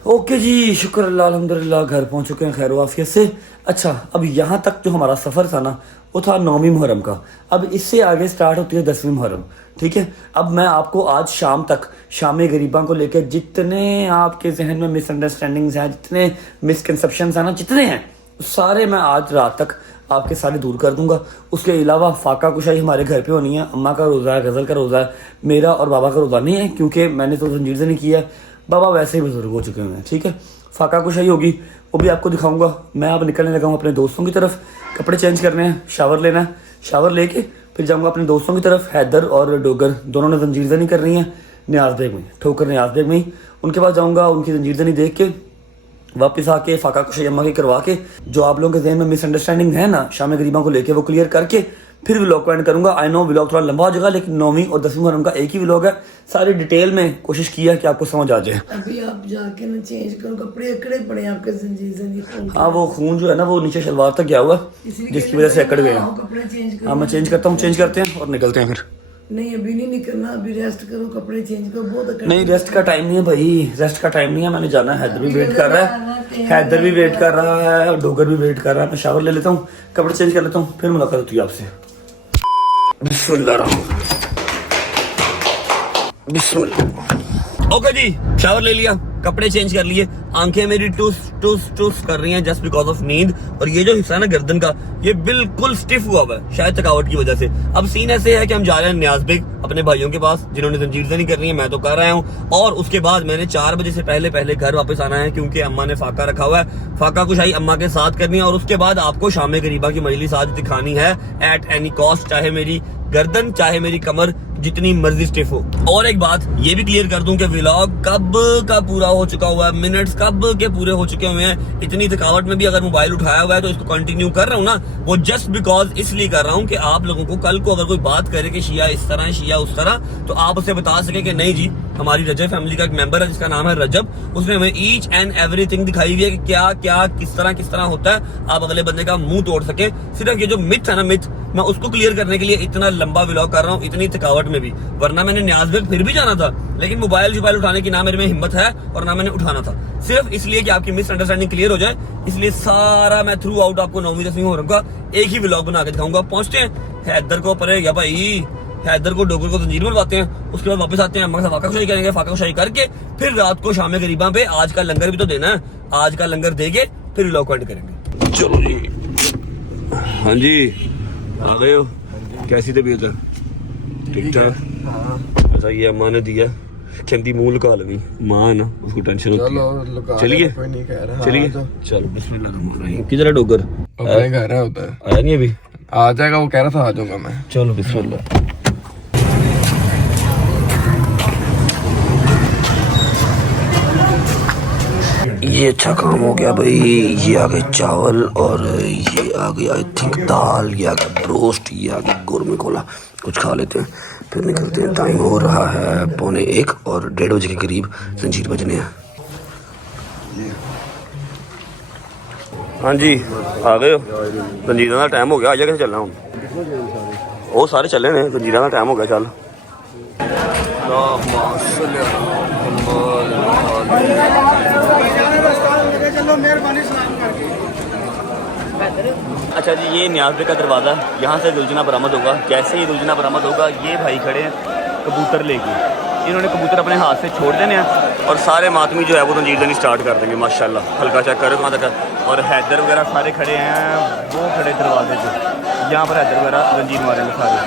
ओके जी, शुक्र अल्लाह अल्हम्दुलिल्लाह घर पहुंच चुके हैं खैर वाफियत से। अच्छा, अब यहाँ तक जो हमारा सफ़र था ना वो था 9वीं मुहर्रम का। अब इससे आगे स्टार्ट होती है 10वीं मुहर्रम, ठीक है। अब मैं आपको आज शाम तक शाम गरीबां को लेकर जितने आपके जहन में मिसअंडरस्टैंडिंग्स हैं, जितने मिसकंसेप्शंस हैं ना, जितने हैं सारे मैं आज रात तक आपके सारे दूर कर दूंगा। उसके अलावा फाका कुशाई हमारे घर पे होनी है। अम्मा का रोज़ा है, गज़ल का रोज़ा है, मेरा और बाबा का रोज़ा नहीं है क्योंकि मैंने तो जंजीर से नहीं किया। बाबा वैसे ही बुजुर्ग हो चुके हैं, ठीक है। फाका कुशाई होगी, वो भी आपको दिखाऊंगा। मैं अब निकलने लगा हूँ अपने दोस्तों की तरफ, कपड़े चेंज करने हैं, शावर लेना है, शावर लेके फिर जाऊँगा अपने दोस्तों की तरफ। हैदर और डोगर दोनों ने जंजीर नहीं कर रही हैं न्याज बेग में, ठोकर न्याज बेग में ही। उनके पास जाऊँगा, उनकी जंजीर नहीं देख के वापस आके फाका कुशाई अम्मा की करवा के, जो आप लोगों के जहन में मिसअंडरस्टैंडिंग है ना शाम गरीबा को लेके, वो क्लियर करके फिर व्लॉग को एंड करूंगा। आई नो व्लॉग थोड़ा लंबा हो जाएगा, लेकिन 9वीं और 10वीं मुहर्रम का एक ही व्लॉग है। सारी डिटेल में कोशिश की है कि आपको समझ आ जाए। अभी आप जाके ना चेंज करो, कपड़े अकड़े पड़े हैं आपके जंजीर से। हाँ, वो खून जो है ना वो नीचे शलवार तक गया हुआ है, जिसकी वजह से अकड़ गए हैं। कपड़े चेंज करो। हाँ, मैं चेंज करता हूँ, चेंज करते हैं और निकलते हैं फिर। नहीं, अभी नहीं निकलना, अभी रेस्ट करो, कपड़े चेंज करो। बहुत नहीं, रेस्ट का टाइम नहीं है भाई, रेस्ट का टाइम नहीं है, मैंने जाना है। हैदर भी वेट कर रहा है, हैदर भी वेट कर रहा है और डोगर भी वेट कर रहा है। मैं शावर ले लेता हूँ, कपड़े चेंज कर लेता हूँ, फिर मुलाकात होती है आपसे। बिस्मिल्लाह। ओके जी, शावर ले लिया, कपड़े चेंज कर लिए, आंखें मेरी टूस टूस टूस कर रही हैं जस्ट बिकॉज ऑफ नींद। और ये जो हिस्सा है ना गर्दन का, ये बिल्कुल स्टिफ हुआ हुआ है, शायद थकावट की वजह से। अब सीन ऐसे है कि हम जा रहे हैं नियाज बेग अपने भाइयों के पास, जिन्होंने जंजीर नहीं करनी है, मैं तो कर रहा हूँ। और उसके बाद मैंने 4 बजे से पहले घर वापस आना है, क्योंकि अम्मा ने फाका रखा हुआ है, फाका कुशाई अम्मा के साथ करनी है। और उसके बाद आपको शाम गरीबा की मजलिस आज दिखानी है एट एनी कॉस्ट, चाहे मेरी गर्दन चाहे मेरी कमर जितनी मर्जी स्टिफ हो। और एक बात ये भी क्लियर कर दूं कि व्लॉग कब का पूरा हो चुका हुआ है, मिनट्स कब के पूरे हो चुके हुए हैं। इतनी थकावट में भी अगर मोबाइल उठाया हुआ है तो इसको कंटिन्यू कर रहा हूं ना, वो जस्ट बिकॉज इसलिए कर रहा हूं कि आप लोगों को कल को अगर कोई बात करे कि शिया इस तरह है शिया उस तरह, तो आप उसे बता सके कि नहीं जी, हमारी रजब फैमिली का एक मेंबर है जिसका नाम है रजब, उसने हमें ईच एंड एवरीथिंग दिखाई हुई है कि क्या क्या किस तरह होता है, आप अगले बंदे का मुंह तोड़ सके। सिर्फ ये जो मिथ है ना, मिथ, मैं उसको क्लियर करने के लिए इतना लंबा व्लॉग कर रहा हूँ, इतनी थकावट में भी। वरना मैंने न्याज बेग फिर भी जाना था, लेकिन मोबाइल उठाने की ना मेरे में हिम्मत है और ना मैंने उठाना था, सिर्फ इसलिए कि आपकी मिसअंडरस्टैंडिंग क्लियर हो जाए। इसलिए सारा मैं थ्रू आउट आपको 9वीं 10वीं मुहर्रम का एक ही व्लॉग बना के दिखाऊंगा। पहुंचते हैं हैदर को, परे या भाई हैदर को डोगर को जंजीर बनवाते हैं, उसके बाद वापस आते हैं, अम्मा के साथ फाका कुशाई करेंगे, फाका कुशाई करके फिर रात को शाम गरीबा पे आज का लंगर भी तो देना है, आज का लंगर देके फिर व्लॉग एंड करेंगे। चलो जी, हाँ जी आ गए हो, कैसी तबीयत है? ठीक ठाक। अच्छा ये अम्मा ने दिया, कहती मुंह लुका लगी, माँ है ना, उसको टेंशन होती है। चलिए चलिए, चलो बिस्मिल्लाह। किधर है डोगर? घर है उधर, आया नहीं अभी? आ जाएगा, वो कह रहा था आ जाऊंगा मैं। चलो बिस्मिल्लाह। ये अच्छा काम हो गया भाई, ये आ गए चावल और ये आ गई आई थिंक दाल, ये आ गया ब्रोस्ट, ये आ गया गोरमे कोला। कुछ खा लेते हैं फिर निकलते हैं। टाइम हो रहा है 1:45 और 1:30 बजे के करीब जंजीर बजने हैं। हाँ जी आ गए हो, जंजीर का टाइम हो गया, आजा कैसे चलना हूँ? वो सारे चले ने, जंजीर का टाइम हो गया, चल। अच्छा जी, ये न्याज बेग का दरवाज़ा, यहाँ से दुलजना बरामद होगा। जैसे ही दुलजना बरामद होगा, ये भाई खड़े हैं कबूतर लेके, इन्होंने कबूतर अपने हाथ से छोड़ देने हैं और सारे मातमी जो है वो तंजीर देनी स्टार्ट कर देंगे। माशाल्लाह, हल्का चेक करो कहाँ तक है। और हैदर वगैरह सारे खड़े हैं, वो खड़े दरवाजे पे, यहाँ पर हैदर वगैरह तंजीर मारेंगे सारे।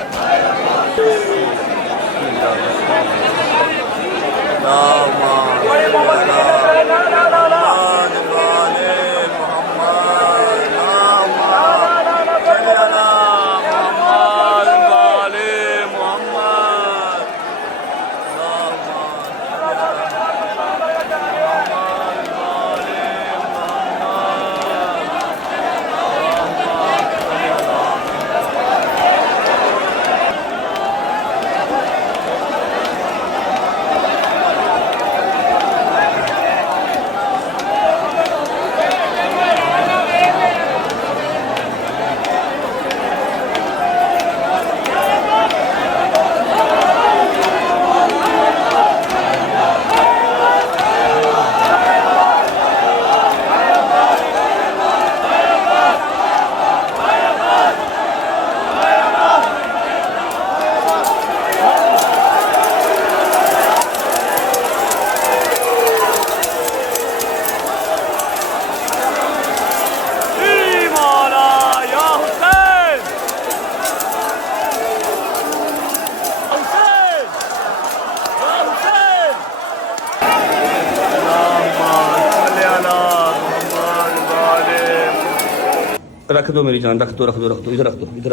रख दो मेरी जान, रख दो इधर रख दो, इधर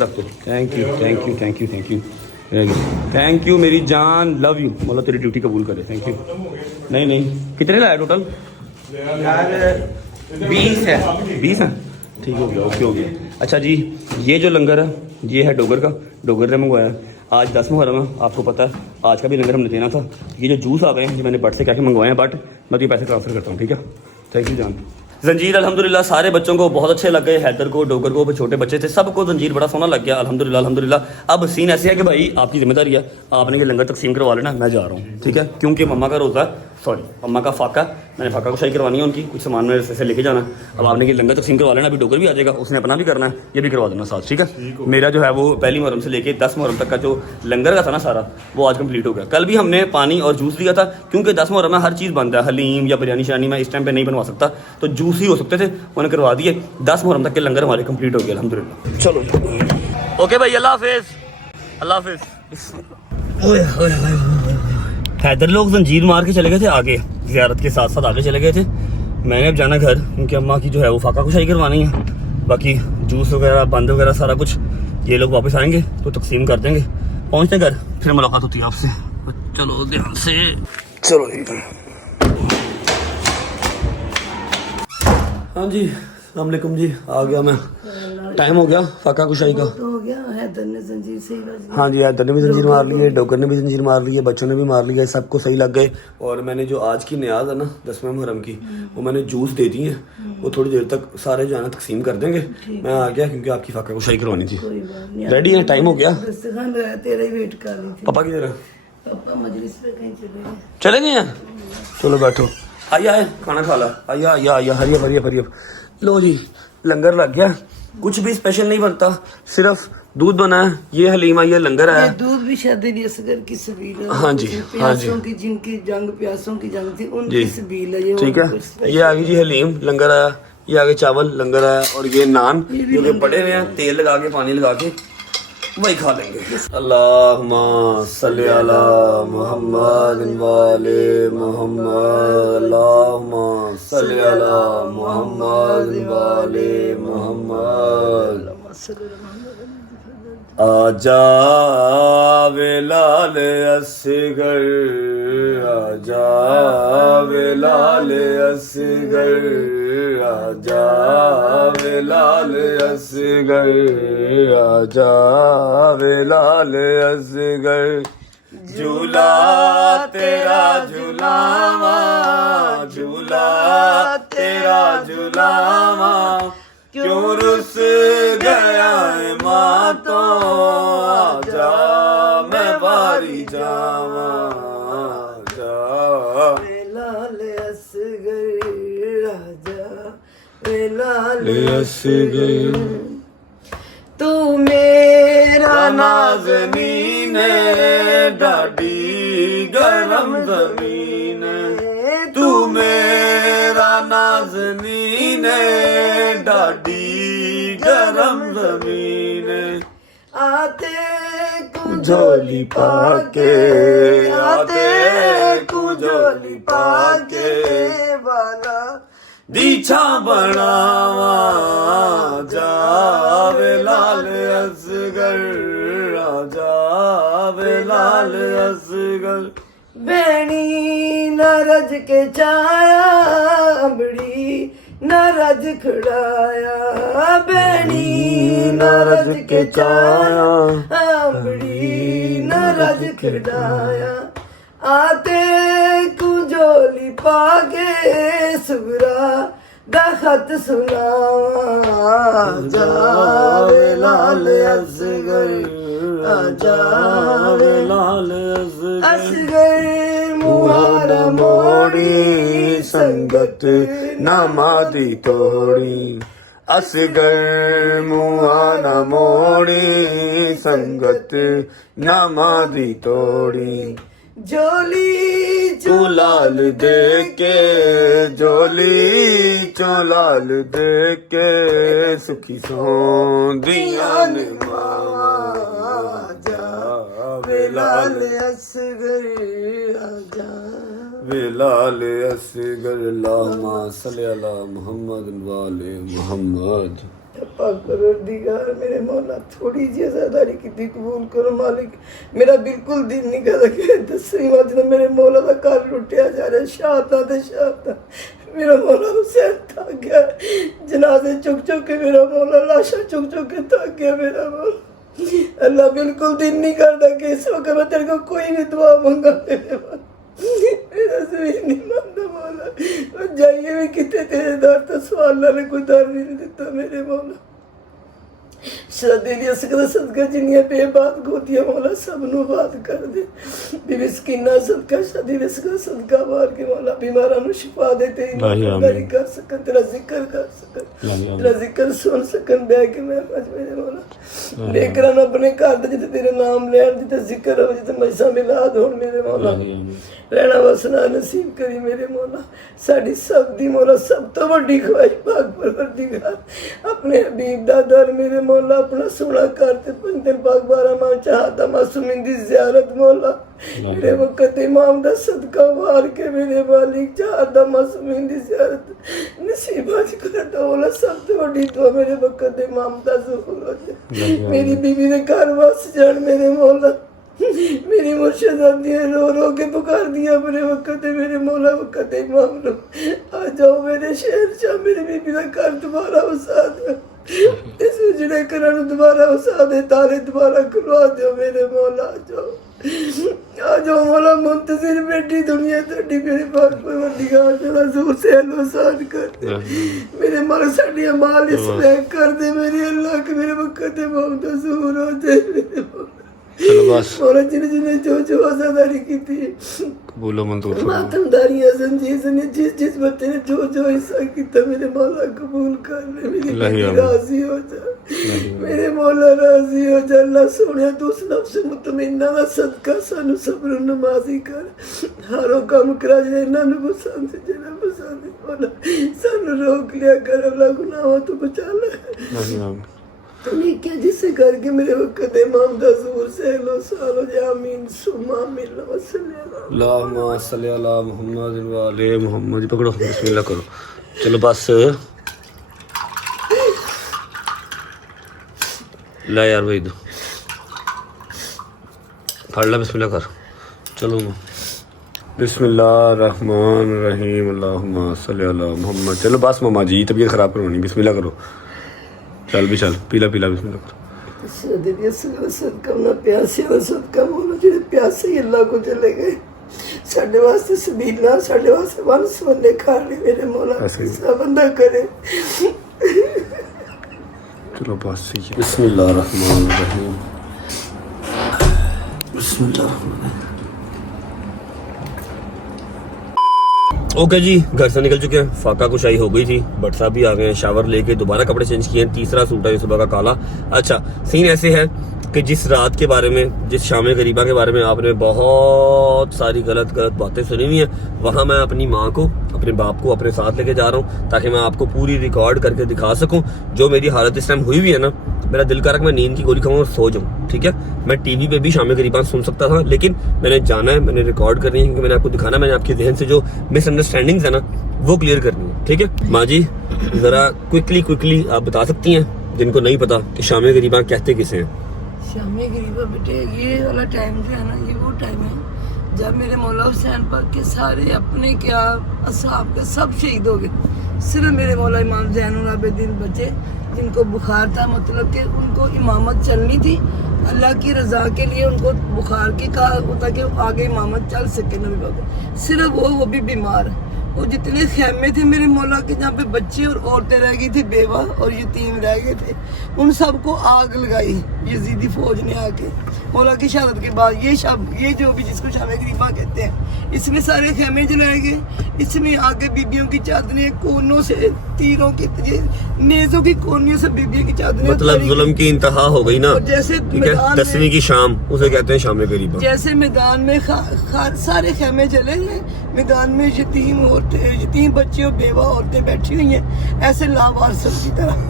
रख दो। थैंक यू मेरी जान, लव यू। मौला तेरी ड्यूटी कबूल करे, थैंक यू। नहीं कितने लाया टोटल? 20 है। 20 है, ठीक हो गया, ओके हो गया। अच्छा जी, ये जो लंगर है ये है डोगर का, डोगर ने मंगवाया। आज 10 मुहर्रम है, आपको पता है आज का भी लंगर हमने देना था। ये जो जूस आ गए हैं जो मैंने बट से क्या मंगवाए हैं, बट मैं तो ये पैसे ट्रांसफ़र करता हूँ, ठीक है? थैंक यू जान। जंजीर अल्हम्दुलिल्लाह सारे बच्चों को बहुत अच्छे लग गए, हैदर को, डोगर को, छोटे बच्चे थे, सबको जंजीर बड़ा सोना लग गया अल्हम्दुलिल्लाह। अब सीन ऐसे है कि भाई आपकी जिम्मेदारी है, आपने ये लंगर तकसीम करवा लेना, मैं जा रहा हूँ, ठीक है? क्योंकि मम्मा का रोज़ा है, सॉरी अम्मा का फाका, मैंने फाका कुशाई करवानी है उनकी, कुछ सामान मेरे से लेके जाना। अब आपने कि लंगर तकसीम करवा लेना, अभी डोगर भी आ जाएगा, उसने अपना भी करना है, ये भी करवा देना साथ, ठीक है। मेरा जो है वो पहली मुहर्रम से लेके 10 मुहर्रम तक का जो लंगर का था ना सारा, वो आज कंप्लीट हो गया। कल भी हमने पानी और जूस दिया था, क्योंकि 10 मुहर्रम में हर चीज़ बनता है, हलीम या बिरयानी शरानी मैं इस टाइम पर नहीं बनवा सकता, तो जूस ही हो सकते थे, उन्हें करवा दिए। 10 मुहर्रम तक के लंगर हमारे कंप्लीट हो गए अल्हम्दुलिल्लाह। चलो ओके भाई, अल्लाह हाफिज़, अल्लाह हाफिज़। हैदर लोग जंजीर मार के चले गए थे आगे, ज़ियारत के साथ साथ आगे चले गए थे। मैंने अब जाना घर, क्योंकि अम्मा की जो है वो फाका कुशाई करवानी है, बाकी जूस वगैरह बंद वगैरह सारा कुछ ये लोग वापस आएंगे तो तकसीम कर देंगे। पहुँचते घर फिर मुलाकात होती है आपसे। चलो ध्यान से, चलो जी। हाँ जी, अस्सलाम वालेकुम जी, आ गया मैं, टाइम हो गया फाका कुशाई का। तो हो गया, हैदर ने जंजीर सही कर दी। हाँ जी, हैदर ने भी जंजीर मार ली है, डोगर ने भी जंजीर मार ली है, बच्चों ने भी मार लिया है, सबको सही लग गए। और मैंने जो आज की न्याज है ना 10वें मुहर्रम की, वो मैंने जूस दे दी है, वो थोड़ी देर तक सारे जो है ना तकसीम कर देंगे। मैं आ गया क्योंकि आपकी फाका कुशाई करवानी थी। रेडी है, टाइम हो गया। तेरा ही वेट कर रही थी। पापा किधर है? पापा मजलिस पे कहीं चले गए हैं? चलो बैठो, आइए आए खाना खा ला, आइए आइए आइए, हरियब हरियब हरियब। लो जी, लंगर लग गया, कुछ भी स्पेशल नहीं बनता, सिर्फ दूध बना है, ये हलीमा, ये लंगर है। दूध भी शादी असगर की सबील है। हाँ जी, हाँ जी, की जिनकी जंग प्यासों की जंग थी उनकी सबील है ये। ठीक है, ये आ गई जी हलीम, लंगर आया, ये आगे चावल लंगर आया, और ये नान जो कि पड़े हुए हैं, तेल लगा के पानी लगा के वही खा लेंगे। अल्लाहुम्मा सल्ली अला मुहम्मद वाले मुहम्मद, अल्लाहुम्मा सल्ली अला मुहम्मद वाले मुहम्मद। आजा बिलाल असगर, आजा बिलाल असगर, आजा बिलाल असगर, आजा बिलाल असगर। झूला तेरा झूलावा, झूला तेरा झूलावा, क्यों रुस गया है माँ तो, आजा मैं बारी जावा, आजा बिलाल असगर, आजा बिलाल असगर। तू मेरा नाज़नीन डाडी गरम ज़मीन, तू मेरा नाज़नीन डाडी गरम ज़मीन। आते कुझोली पाके, आते कुझोली पाके वाला दीछा बनावा, जावे लाल असगर, जावे लाल असगर। बैणी न रज के छाया, अमड़ी न रज खड़ाया, बैणी न रज के छाया, अमड़ी न रज खड़ाया। आते कुझोली पागे सुगरा दा खत सुनावा, जावे लाल असगर, जावे लाल असगर। मुहारा मोड़ी संगत नामादी तोड़ी, असगर मुहारा मोड़ी संगत नामादी तोड़ी। जोली चोलाल दे के, जोली चोलाल दे के, सुखी सोंदियां ने मावा, जा बिलाल असगर, आजा बिलाल असगर। अल्लाहुम्मा सल्ली अला मुहम्मद वाले मुहम्मद। परवरदिगार मेरे मौला थोड़ी जी आज़ादारी की कबूल करो मालिक। मेरा बिल्कुल दिल नहीं करता कि 10वीं बात में मेरे मौला का घर लुटिया जा रहा है, शाहता ते शाहता। मेरा मौला हुसैन थक गया, जनाजे चुक चुक के मेरा मौला, लाशा चुक चुक के थक गया मेरा मौला। अल्लाह बिल्कुल दिल नहीं करता कि इस वक्त मैं तेरे को कोई भी दुआ मंगा मेरा जमीन नहीं मानता मौला। जाइए भी कितने तेरे दर तो सवाल ने कोई दर नहीं देता मेरे मौला। शहजादे दी असगर सदका जिन्नियां बेबात गोतियां मौला सब नूं बात कर दे बीबी सकीना सदका शादी विसका सदका मार के मौला बीमारां नूं शिफा दे ते इनाम कर सकन तेरा जिक्र कर सकन तेरा जिक्र सुन सकन बैठ के मैं आज मेरे मौला लेकर अपने घर दे जिते तेरे नाम लैण जिते जिक्र हो जिते मजसा मिलाद होण मेरे मौला रहना वसना नसीब करी मेरे मौला साडी सब दी मौला सब तो वड्डी ख्वाहिश पाक परवरदिगार अपने हबीब दा दर मेरे मौला अपना सोना करते पंजन पाक 12 माह चाहता मासूमिन दी ज़ियारत मौला मेरे वक्त इमाम दा सदका वार के मेरे मालिक चाहता मासूमिन दी ज़ियारत नसीब आज कर दो मौला सब तो वड्डी दुआ मेरे वक्त इमाम दा ज़हूर हो जाए मेरी बीवी दे घर वस जान मेरे मौला मेरी मुर्शदादियाँ रो रो के पुकार दिया अपने वक्त मेरे मौला वक्त इमाम लो आ जाओ मेरे शहर जा मेरी बीबी का घर दोबारा वसा दो इस उजड़े घर दोबारा वसा दे तारे दोबारा खुलवा दो मेरे मौला आ जाओ मौला मुंतजिर बैठी दुनिया तेरी मेरे पास परवरदिगार तेरा जोर से आसान कर दे मेरे मौला साडी अमाल इसलाह कर दे मेरे अल्लाह के मेरे वक्त इमाम दा ज़हूर हो जाए मेरे मौला चलो बस और जिन्हें जो आज़ादारी की थी बोलो मंजूर मातमदारियां जंजीर ने जिस बच्चे ने जो हिस्सा किया मेरे मौला कबूल कर ले मेरी बीवी राजी हो जा मेरे मौला राजी हो जा अल्लाह सोने तू उस नफ्स मुतमइन्ना दा सदका सानू सब्र नमाजी कर हरो काम करा जे इन्हां नू पसंद जेना पसंद मौला सानू रोक लिया कर अल्लाह गुनाहों तो बचा ले तुम्हें क्या जिससे करके मेरे वक्त इमाम दा ज़हूर से लो सालो आमीन सुमा मिल अल्लाहुम्मा सल्ली अला मुहम्मद व आले मुहम्मद पकड़ो बिस्मिल्लाह करो चलो बस ला यार भाई दो फड़ ला बिस्मिल्लाह कर चलो बिस्मिल्लाह रहमान रहीम अल्लाहुम्मा सल्ली अला मुहम्मद चलो बस मामा जी तबीयत ख़राब करवानी बिस्मिल्लाह करो चल भी चल पीला पीला बिस्मिल्लाह कर शहजादे दी असगर सदका ना प्यासे दा सदका मौला जेड़े प्यासे अल्लाह को चले गए साडे वास्ते सबीला साडे वास्ते वन सवने खाने मेरे मौला ऐसा बंदा करे चलो बस ठीक है बिस्मिल्लाह रहमान रहीम बिस्मिल्लाह ओके जी घर से निकल चुके हैं फाका कुशाई हो गई थी बट साहब भी आ गए हैं शावर लेके दोबारा कपड़े चेंज किए हैं तीसरा सूट है सुबह का काला अच्छा सीन ऐसे है कि जिस रात के बारे में जिस शाम गरीबा के बारे में आपने बहुत सारी गलत बातें सुनी हुई हैं वहाँ मैं अपनी माँ को अपने बाप को अपने साथ लेके जा रहा हूँ ताकि मैं आपको पूरी रिकॉर्ड करके दिखा सकूँ जो मेरी हालत इस टाइम हुई हुई है ना मेरा दिल कर रहा मैं नींद की गोली खाऊं और सो जाऊँ ठीक है मैं टीवी पे भी शाम गरीबा सुन सकता था लेकिन मैंने जाना है मैंने रिकॉर्ड करनी है क्योंकि मैंने आपको दिखाना मैंने आपके जहन से जो मिसअंडरस्टैंडिंग्स है ना वो क्लियर करनी है ठीक है माँ जी जरा क्विकली आप बता सकती हैं जिनको नहीं पता कि शाम गरीबा कहते किसे हैं शामी गरीबा बेटे ये वाला टाइम जो है ना ये वो टाइम है जब मेरे मौला हुसैन पाक के सारे अपने क्या असहाब के सब शहीद हो गए सिर्फ मेरे मौला इमाम ज़ैनुल आबिदीन बचे जिनको बुखार था मतलब कि उनको इमामत चलनी थी अल्लाह की रज़ा के लिए उनको बुखार की कहा होता कि आगे इमामत चल सके नबी पाक सिर्फ वो भी बीमार वो जितने खेमे थे मेरे मौला के जहाँ पे बच्चे और औरतें रह गई थी बेवा और यतीम रह गए थे उन सबको आग लगाई यजीदी फौज ने आके मौला की शहादत के बाद ये जो भी जिसको शाम गरीबा कहते हैं इसमें सारे खेमे जलाए गए इसमें आगे बीबियों की चादरें कोनों से तीरों की नेजों की कोनियों से बीबियों की चादरें मतलब जुल्म की इंतहा हो गई ना जैसे ठीक है 10वीं की शाम उसे कहते हैं शाम गरीबा जैसे मैदान में सारे खेमे जले हैं मैदान में यतीम बच्चे और बेवा औरतें बैठी हुई हैं ऐसे लावारिसों की तरह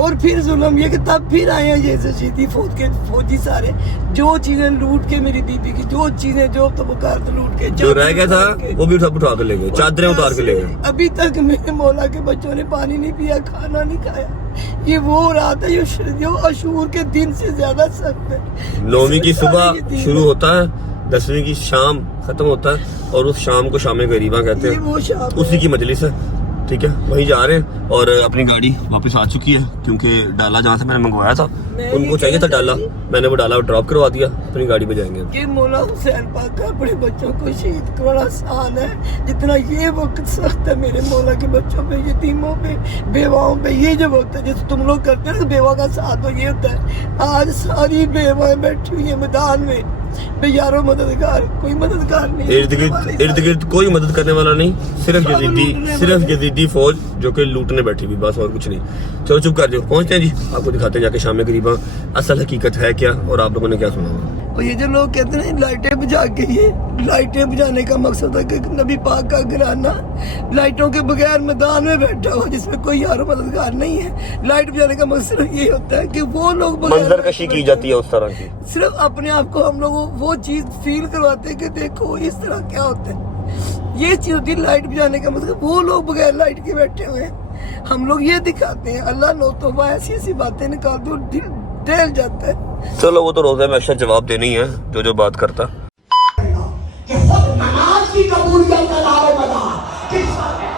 और फिर जुल्म ये कि तब फिर आए हैं ये शहीदी फौजी सारे जो चीजें लूट के मेरी बीबी की जो चीजें जो तबकार लूट के जो रह गया था वो भी उठा के ले गए चादरें उतार के ले गए अभी तक मेरे मौला के बच्चों ने पानी नहीं पिया खाना नहीं खाया ये वो रात है जो अशूर के दिन से ज्यादा सख्त है 9वीं की सुबह शुरू होता है 10वीं की शाम खत्म होता है और उस शाम को शाम गरीबा कहते हैं उसी की मजलिस है ठीक है, वहीं जा रहे हैं और अपनी गाड़ी वापस आ चुकी है क्योंकि डाला जहाँ से मैंने मंगवाया था उनको चाहिए था डाला, मैंने वो डाला ड्रॉप करवा दिया, अपनी गाड़ी पे जाएंगे। कि मौला हुसैन पाक का अपने बच्चों को शहीद करना आसान है जितना ये वक्त सख्त है मेरे मौला के बच्चों पे, यतीमों पे, बेवाओं पे। ये जब होता है जैसे तुम लोग करते हो ना बेवा का साथ, तो ये होता है। आज सारी बेवाएं बैठी हुई है मैदान में, यारों मददगार कोई मददगार नहीं, इर्द गिर्द कोई मदद करने वाला नहीं, सिर्फ यजीदी फौज जो कि लूटने बैठी हुई, बस और कुछ नहीं। चलो चुप कर जाओ, पहुंचते हैं जी, आपको दिखाते हैं जाके शाम करीबा असल हकीकत है क्या और आप लोगों ने क्या सुना। और ये जो लोग कहते हैं लाइटें बुझा के, ये लाइटें बुझाने का मकसद है कि नबी पाक का घराना लाइटों के बगैर मैदान में बैठा हो जिसमें कोई यारो मददगार नहीं है। लाइट बुझाने का मकसद ये होता है कि वो लोग मंजरकशी की जाती है उस तरह की, सिर्फ अपने आप को हम लोग वो चीज फील करवाते हैं कि देखो इस तरह क्या होता है। ये चीज होती है लाइट बुझाने का मतलब, वो लोग बगैर लाइट के बैठे हुए हैं, हम लोग ये दिखाते हैं। अल्लाह नो तौबा ऐसी ऐसी बातें निकालते हो दिल दहल जाता है। चलो वो तो रोज़ा में अच्छा जवाब देनी है जो बात करता। कि खुद नमाज की कबूलियत का दारोमदार किस पर है?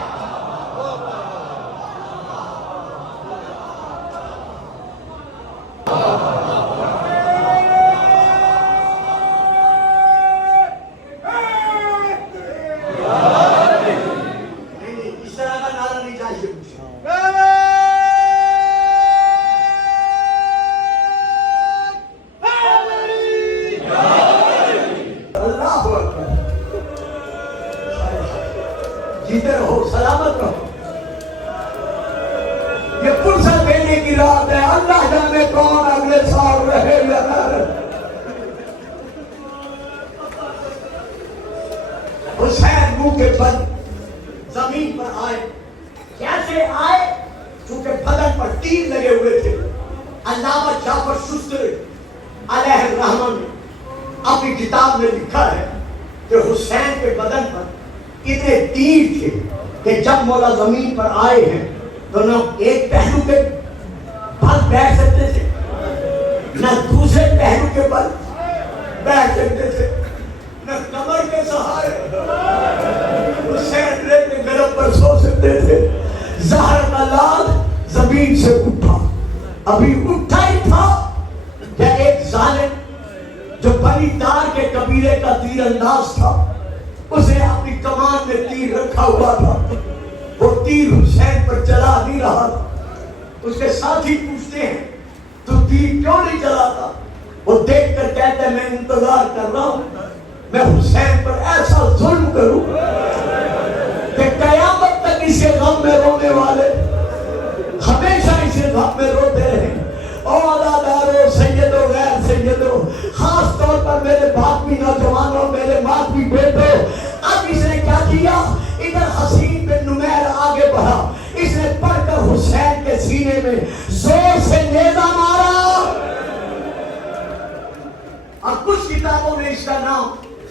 इस तरह का नारा नहीं चाहिए मुझे। जीते रहो, सलामत रहो। ये फुर्सत देने की रात है, अल्लाह जाने कौन अगले साल रहे या ना रहे। हुसैन मुंह के बल जमीन पर आए, कैसे आए? चूंकि बदन पर तीर लगे हुए थे। अल्लामा जाफर शुस्त्री अलैहिर्रहमान ने अपनी किताब में लिखा है कि हुसैन के बदन पर इतने तीर थे कि जब मौला जमीन पर आए हैं तो न एक पहलू के बल बैठ सकते थे, न दूसरे पहलू के बल बैठ सकते थे, न कमर के सहारे हुसैन के गर्भ पर सो सकते थे। ज़हर का लाल जमीन से उठा, अभी उठा ही था कि एक जालिम जो बनी दार के कबीले का तीरंदाज था, उसे अपनी कमान में तीर रखा हुआ था। वो तीर हुसैन पर चला नहीं रहा था। उसके साथी पूछते हैं तू तीर क्यों नहीं चलाता? वो देखकर कहते हैं मैं इंतजार कर रहा हूं, मैं हुसैन पर ऐसा जुल्म करूं कि कयामत तक इसे गम में रोने वाले हमेशा इसे गम में रोते रहे। और अदादारों, सैयदों, गैर सैयदों, खास तौर पर मेरे बातमी नौजवानों, मेरे मातमी बेटों, अब इसने क्या किया? इधर हसीन बिन नुमैर आगे बढ़ा, इसने पढ़कर हुसैन के सीने में जोर से नेज़ा मारा। और कुछ किताबों में इसका नाम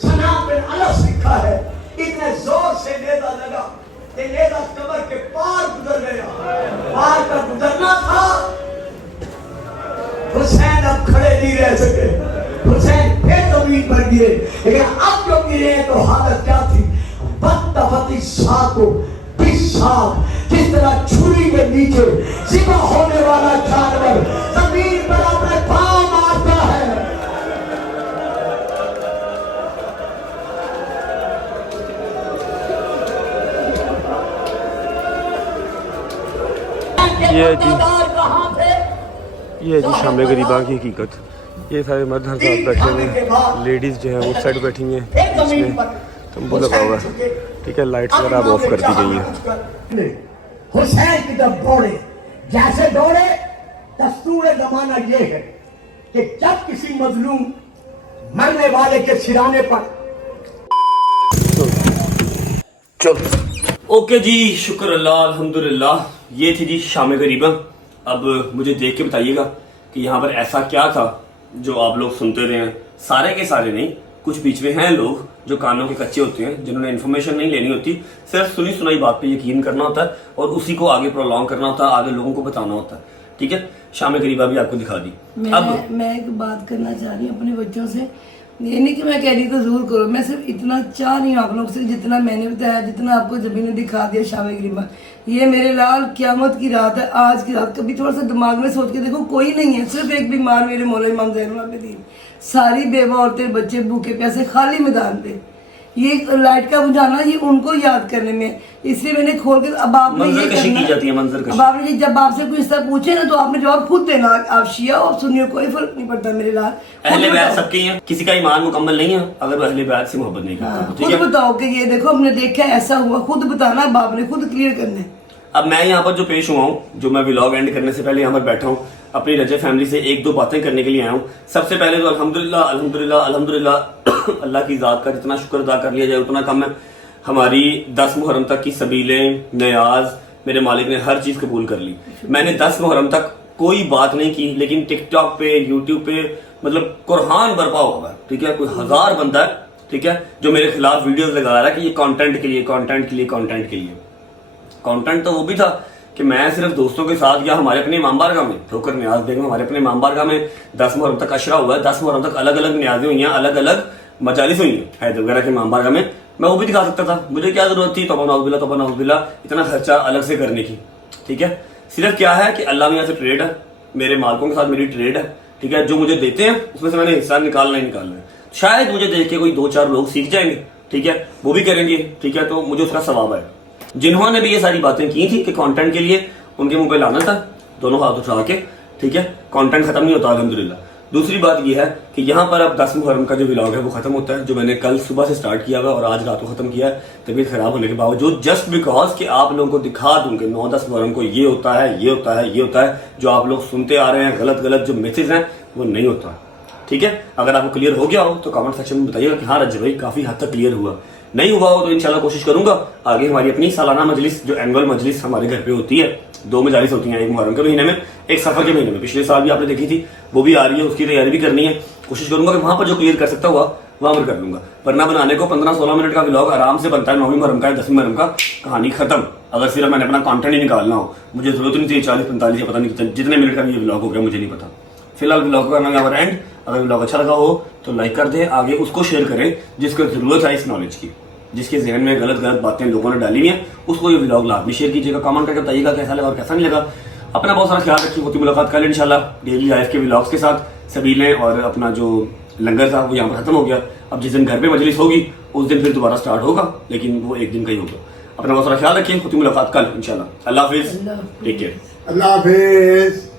सनाम बिन अलस लिखा है। इतने जोर से नेज़ा लगा कि नेज़ा कब्र के पार गुजर गया। पार का गुजरना था, हुसैन अब खड़े नहीं रह सके, हुसैन फिर जमीन पर गिरे। लेकिन अब जो गिरे तो हालत क्या थी? बत्तफती साको बिसाक, किस तरह छुरी के नीचे ज़िबा होने वाला जानवर जमीन पर अपने पांव मारता है। ये जी शाम गरीबा की हकीकत। ये सारे मर्द हर साथ बैठे हुए हैं, लेडीज़ जो है उस साइड बैठी हैं, इसमें तंबू लगा हुआ है, ठीक है, लाइट्स वगैरह अब ऑफ कर दी गई है। हुसैन की तरफ दौड़े, जैसे दौड़े दस्तूर जमाना ये है कि जब किसी मजलूम मरने वाले के सिराने पर चलो ओके जी, शुक्र अल्लाह, अल्हम्दुलिल्लाह। ये थी जी शाम गरीबा। अब मुझे देख के बताइएगा कि यहाँ पर ऐसा क्या था जो आप लोग सुनते रहे हैं। सारे के सारे नहीं, कुछ बीच में हैं लोग जो कानों के कच्चे होते हैं, जिन्होंने इन्फॉर्मेशन नहीं लेनी होती, सिर्फ सुनी सुनाई बात पे यकीन करना होता है और उसी को आगे प्रोलॉन्ग करना होता है, आगे लोगों को बताना होता है, ठीक है। शाम करीबा भी आपको दिखा दी। मैं एक बात करना चाह रही हूँ अपने बच्चों से, ये नहीं कि मैं कह रही तो जरूर करो, मैं सिर्फ इतना चाह रही हूँ आप लोग से, जितना मैंने बताया, जितना आपको जबी ने दिखा दिया शाम करीबा, ये मेरे लाल क़यामत की रात है, आज की रात। कभी थोड़ा सा दिमाग में सोच के देखो, कोई नहीं है, सिर्फ एक बीमार मेरे मौला इमाम ज़ैनुल आबिदीन, सारी बेवा औरतें बच्चे भूखे प्यासे खाली मैदान पे, ये लाइट का बुझाना ये उनको याद करने में, इसलिए मैंने खोल के अब आपने ये करना, अब आपने जब आपसे कोई इस तरह पूछे ना तो आपने जवाब खुद देना। आप शिया और सुन्नी हो, कोई फर्क नहीं पड़ता मेरे लाल। अहले बैत सबके हैं, किसी का ईमान मुकम्मल नहीं है अगर वो अहले बैत से मोहब्बत नहीं करता। खुद बताओ कि ये देखो हमने देखा ऐसा हुआ, खुद बताना, बाप ने खुद क्लियर करना है। अब मैं यहाँ पर जो पेश हुआ हूँ, जो मैं व्लॉग एंड करने से पहले यहाँ पर बैठा हूँ, अपनी रजब फैमिली से एक दो बातें करने के लिए आया हूँ। सबसे पहले तो अल्हम्दुलिल्लाह अल्हम्दुलिल्लाह अल्हम्दुलिल्लाह अल्लाह की ज़ात का जितना शुक्र अदा कर लिया जाए उतना कम है। हमारी 10 मुहर्रम तक की सबीलें, नयाज, मेरे मालिक ने हर चीज़ कबूल कर ली। मैंने 10 मुहर्रम तक कोई बात नहीं की, लेकिन टिकटॉक पे, यूट्यूब पे मतलब कुरान बरपा हुआ है, ठीक है। कोई 1000 बंदा है, ठीक है, जो मेरे खिलाफ वीडियोस लगा रहा है कि ये कंटेंट के लिए, कंटेंट के लिए, कंटेंट के लिए। कंटेंट तो वो भी था कि मैं सिर्फ दोस्तों के साथ या हमारे अपने इमाम बारगाह में, ठोकर न्याज बेगम हमारे अपने इमाम बारगाह में 10 मुहर्रम तक अशरा हुआ है, 10 मुहर्रम तक अलग अलग न्याजें हुई हैं, अलग अलग मजालिस हुई हैं हैदर वगैरह के इमाम बारगाह में, मैं वो भी दिखा सकता था। मुझे क्या जरूरत थी तौबा नौज़ुबिल्लाह इतना खर्चा अलग से करने की, ठीक है। सिर्फ क्या है कि अल्लाह मियां से ट्रेड है, मेरे मालिकों के साथ मेरी ट्रेड है, ठीक है। जो मुझे देते हैं उसमें से मैंने हिस्सा निकालना ही निकालना है। शायद मुझे देख के कोई 2-4 लोग सीख जाएंगे, ठीक है, वो भी करेंगे, ठीक है, तो मुझे उसका सवाब है। जिन्होंने भी ये सारी बातें की थी कि कंटेंट के लिए, उनके मुंह पे लाना था, दोनों हाथ उठा के, ठीक है। कंटेंट खत्म नहीं होता अल्हम्दुलिल्लाह। दूसरी बात ये है कि यहाँ पर अब 10 मुहर्रम का जो व्लॉग है वो खत्म होता है, जो मैंने कल सुबह से स्टार्ट किया हुआ और आज रात को खत्म किया है, तबीयत खराब होने के बावजूद, जस्ट बिकॉज कि आप लोगों को दिखा दूं कि 9-10 मुहर्रम को ये होता है, ये होता है, ये होता है। जो आप लोग सुनते आ रहे हैं गलत गलत जो मैसेज हैं वो नहीं होता, ठीक है। अगर आपको क्लियर हो गया हो तो कमेंट सेक्शन में बताइएगा कि हाँ रज्जब भाई काफी हद तक क्लियर हुआ। नहीं हुआ हो तो इंशाल्लाह कोशिश करूंगा आगे हमारी अपनी सालाना मजलिस, जो एनुअल मजलिस हमारे घर पे होती है, 2 मजालिस होती हैं, एक मुहर्रम के महीने में, एक सफर के महीने में। पिछले साल भी आपने देखी थी, वो भी आ रही है, उसकी तैयारी भी करनी है। कोशिश करूंगा कि वहां पर जो क्लियर कर सकता हुआ वहां पर कर लूंगा, वरना बनाने को 15-16 मिनट का व्लॉग आराम से बनता है। 9वीं मुहर्रम का, 10वीं मुहर्रम का, कहानी खत्म। अगर सिर्फ मैंने अपना कंटेंट ही निकालना हो, मुझे जरूरत नहीं चाहिए 40-45 या पता नहीं जितने मिनट का भी ये व्लॉग हो गया, मुझे नहीं पता। फिलहाल व्लॉग का यहाँ पर एंड। अगर व्लॉग अच्छा लगा हो तो लाइक कर दे, आगे उसको शेयर करें जिसको जरूरत है इस नॉलेज की, जिसके जहन में गलत गलत बातें लोगों ने डाली हैं, उसको ये व्लॉग लाजमी शेयर कीजिएगा। कमेंट करके बताइएगा कैसा लगा और कैसा नहीं लगा। अपना बहुत सारा ख्याल रखिए। होती मुलाकात कल इंशाल्लाह डेली लाइफ के व्लॉग्स के साथ। सबीलें और अपना जो लंगर था वो यहाँ पर खत्म हो गया। अब जिस दिन घर पे मजलिस होगी उस दिन फिर दोबारा स्टार्ट होगा, लेकिन वो एक दिन का ही होगा। अपना बहुत सारा ख्याल रखिए। होती मुलाकात कल इंशाल्लाह। अल्लाह हाफिज, टेक केयर। अल्लाह हाफिज।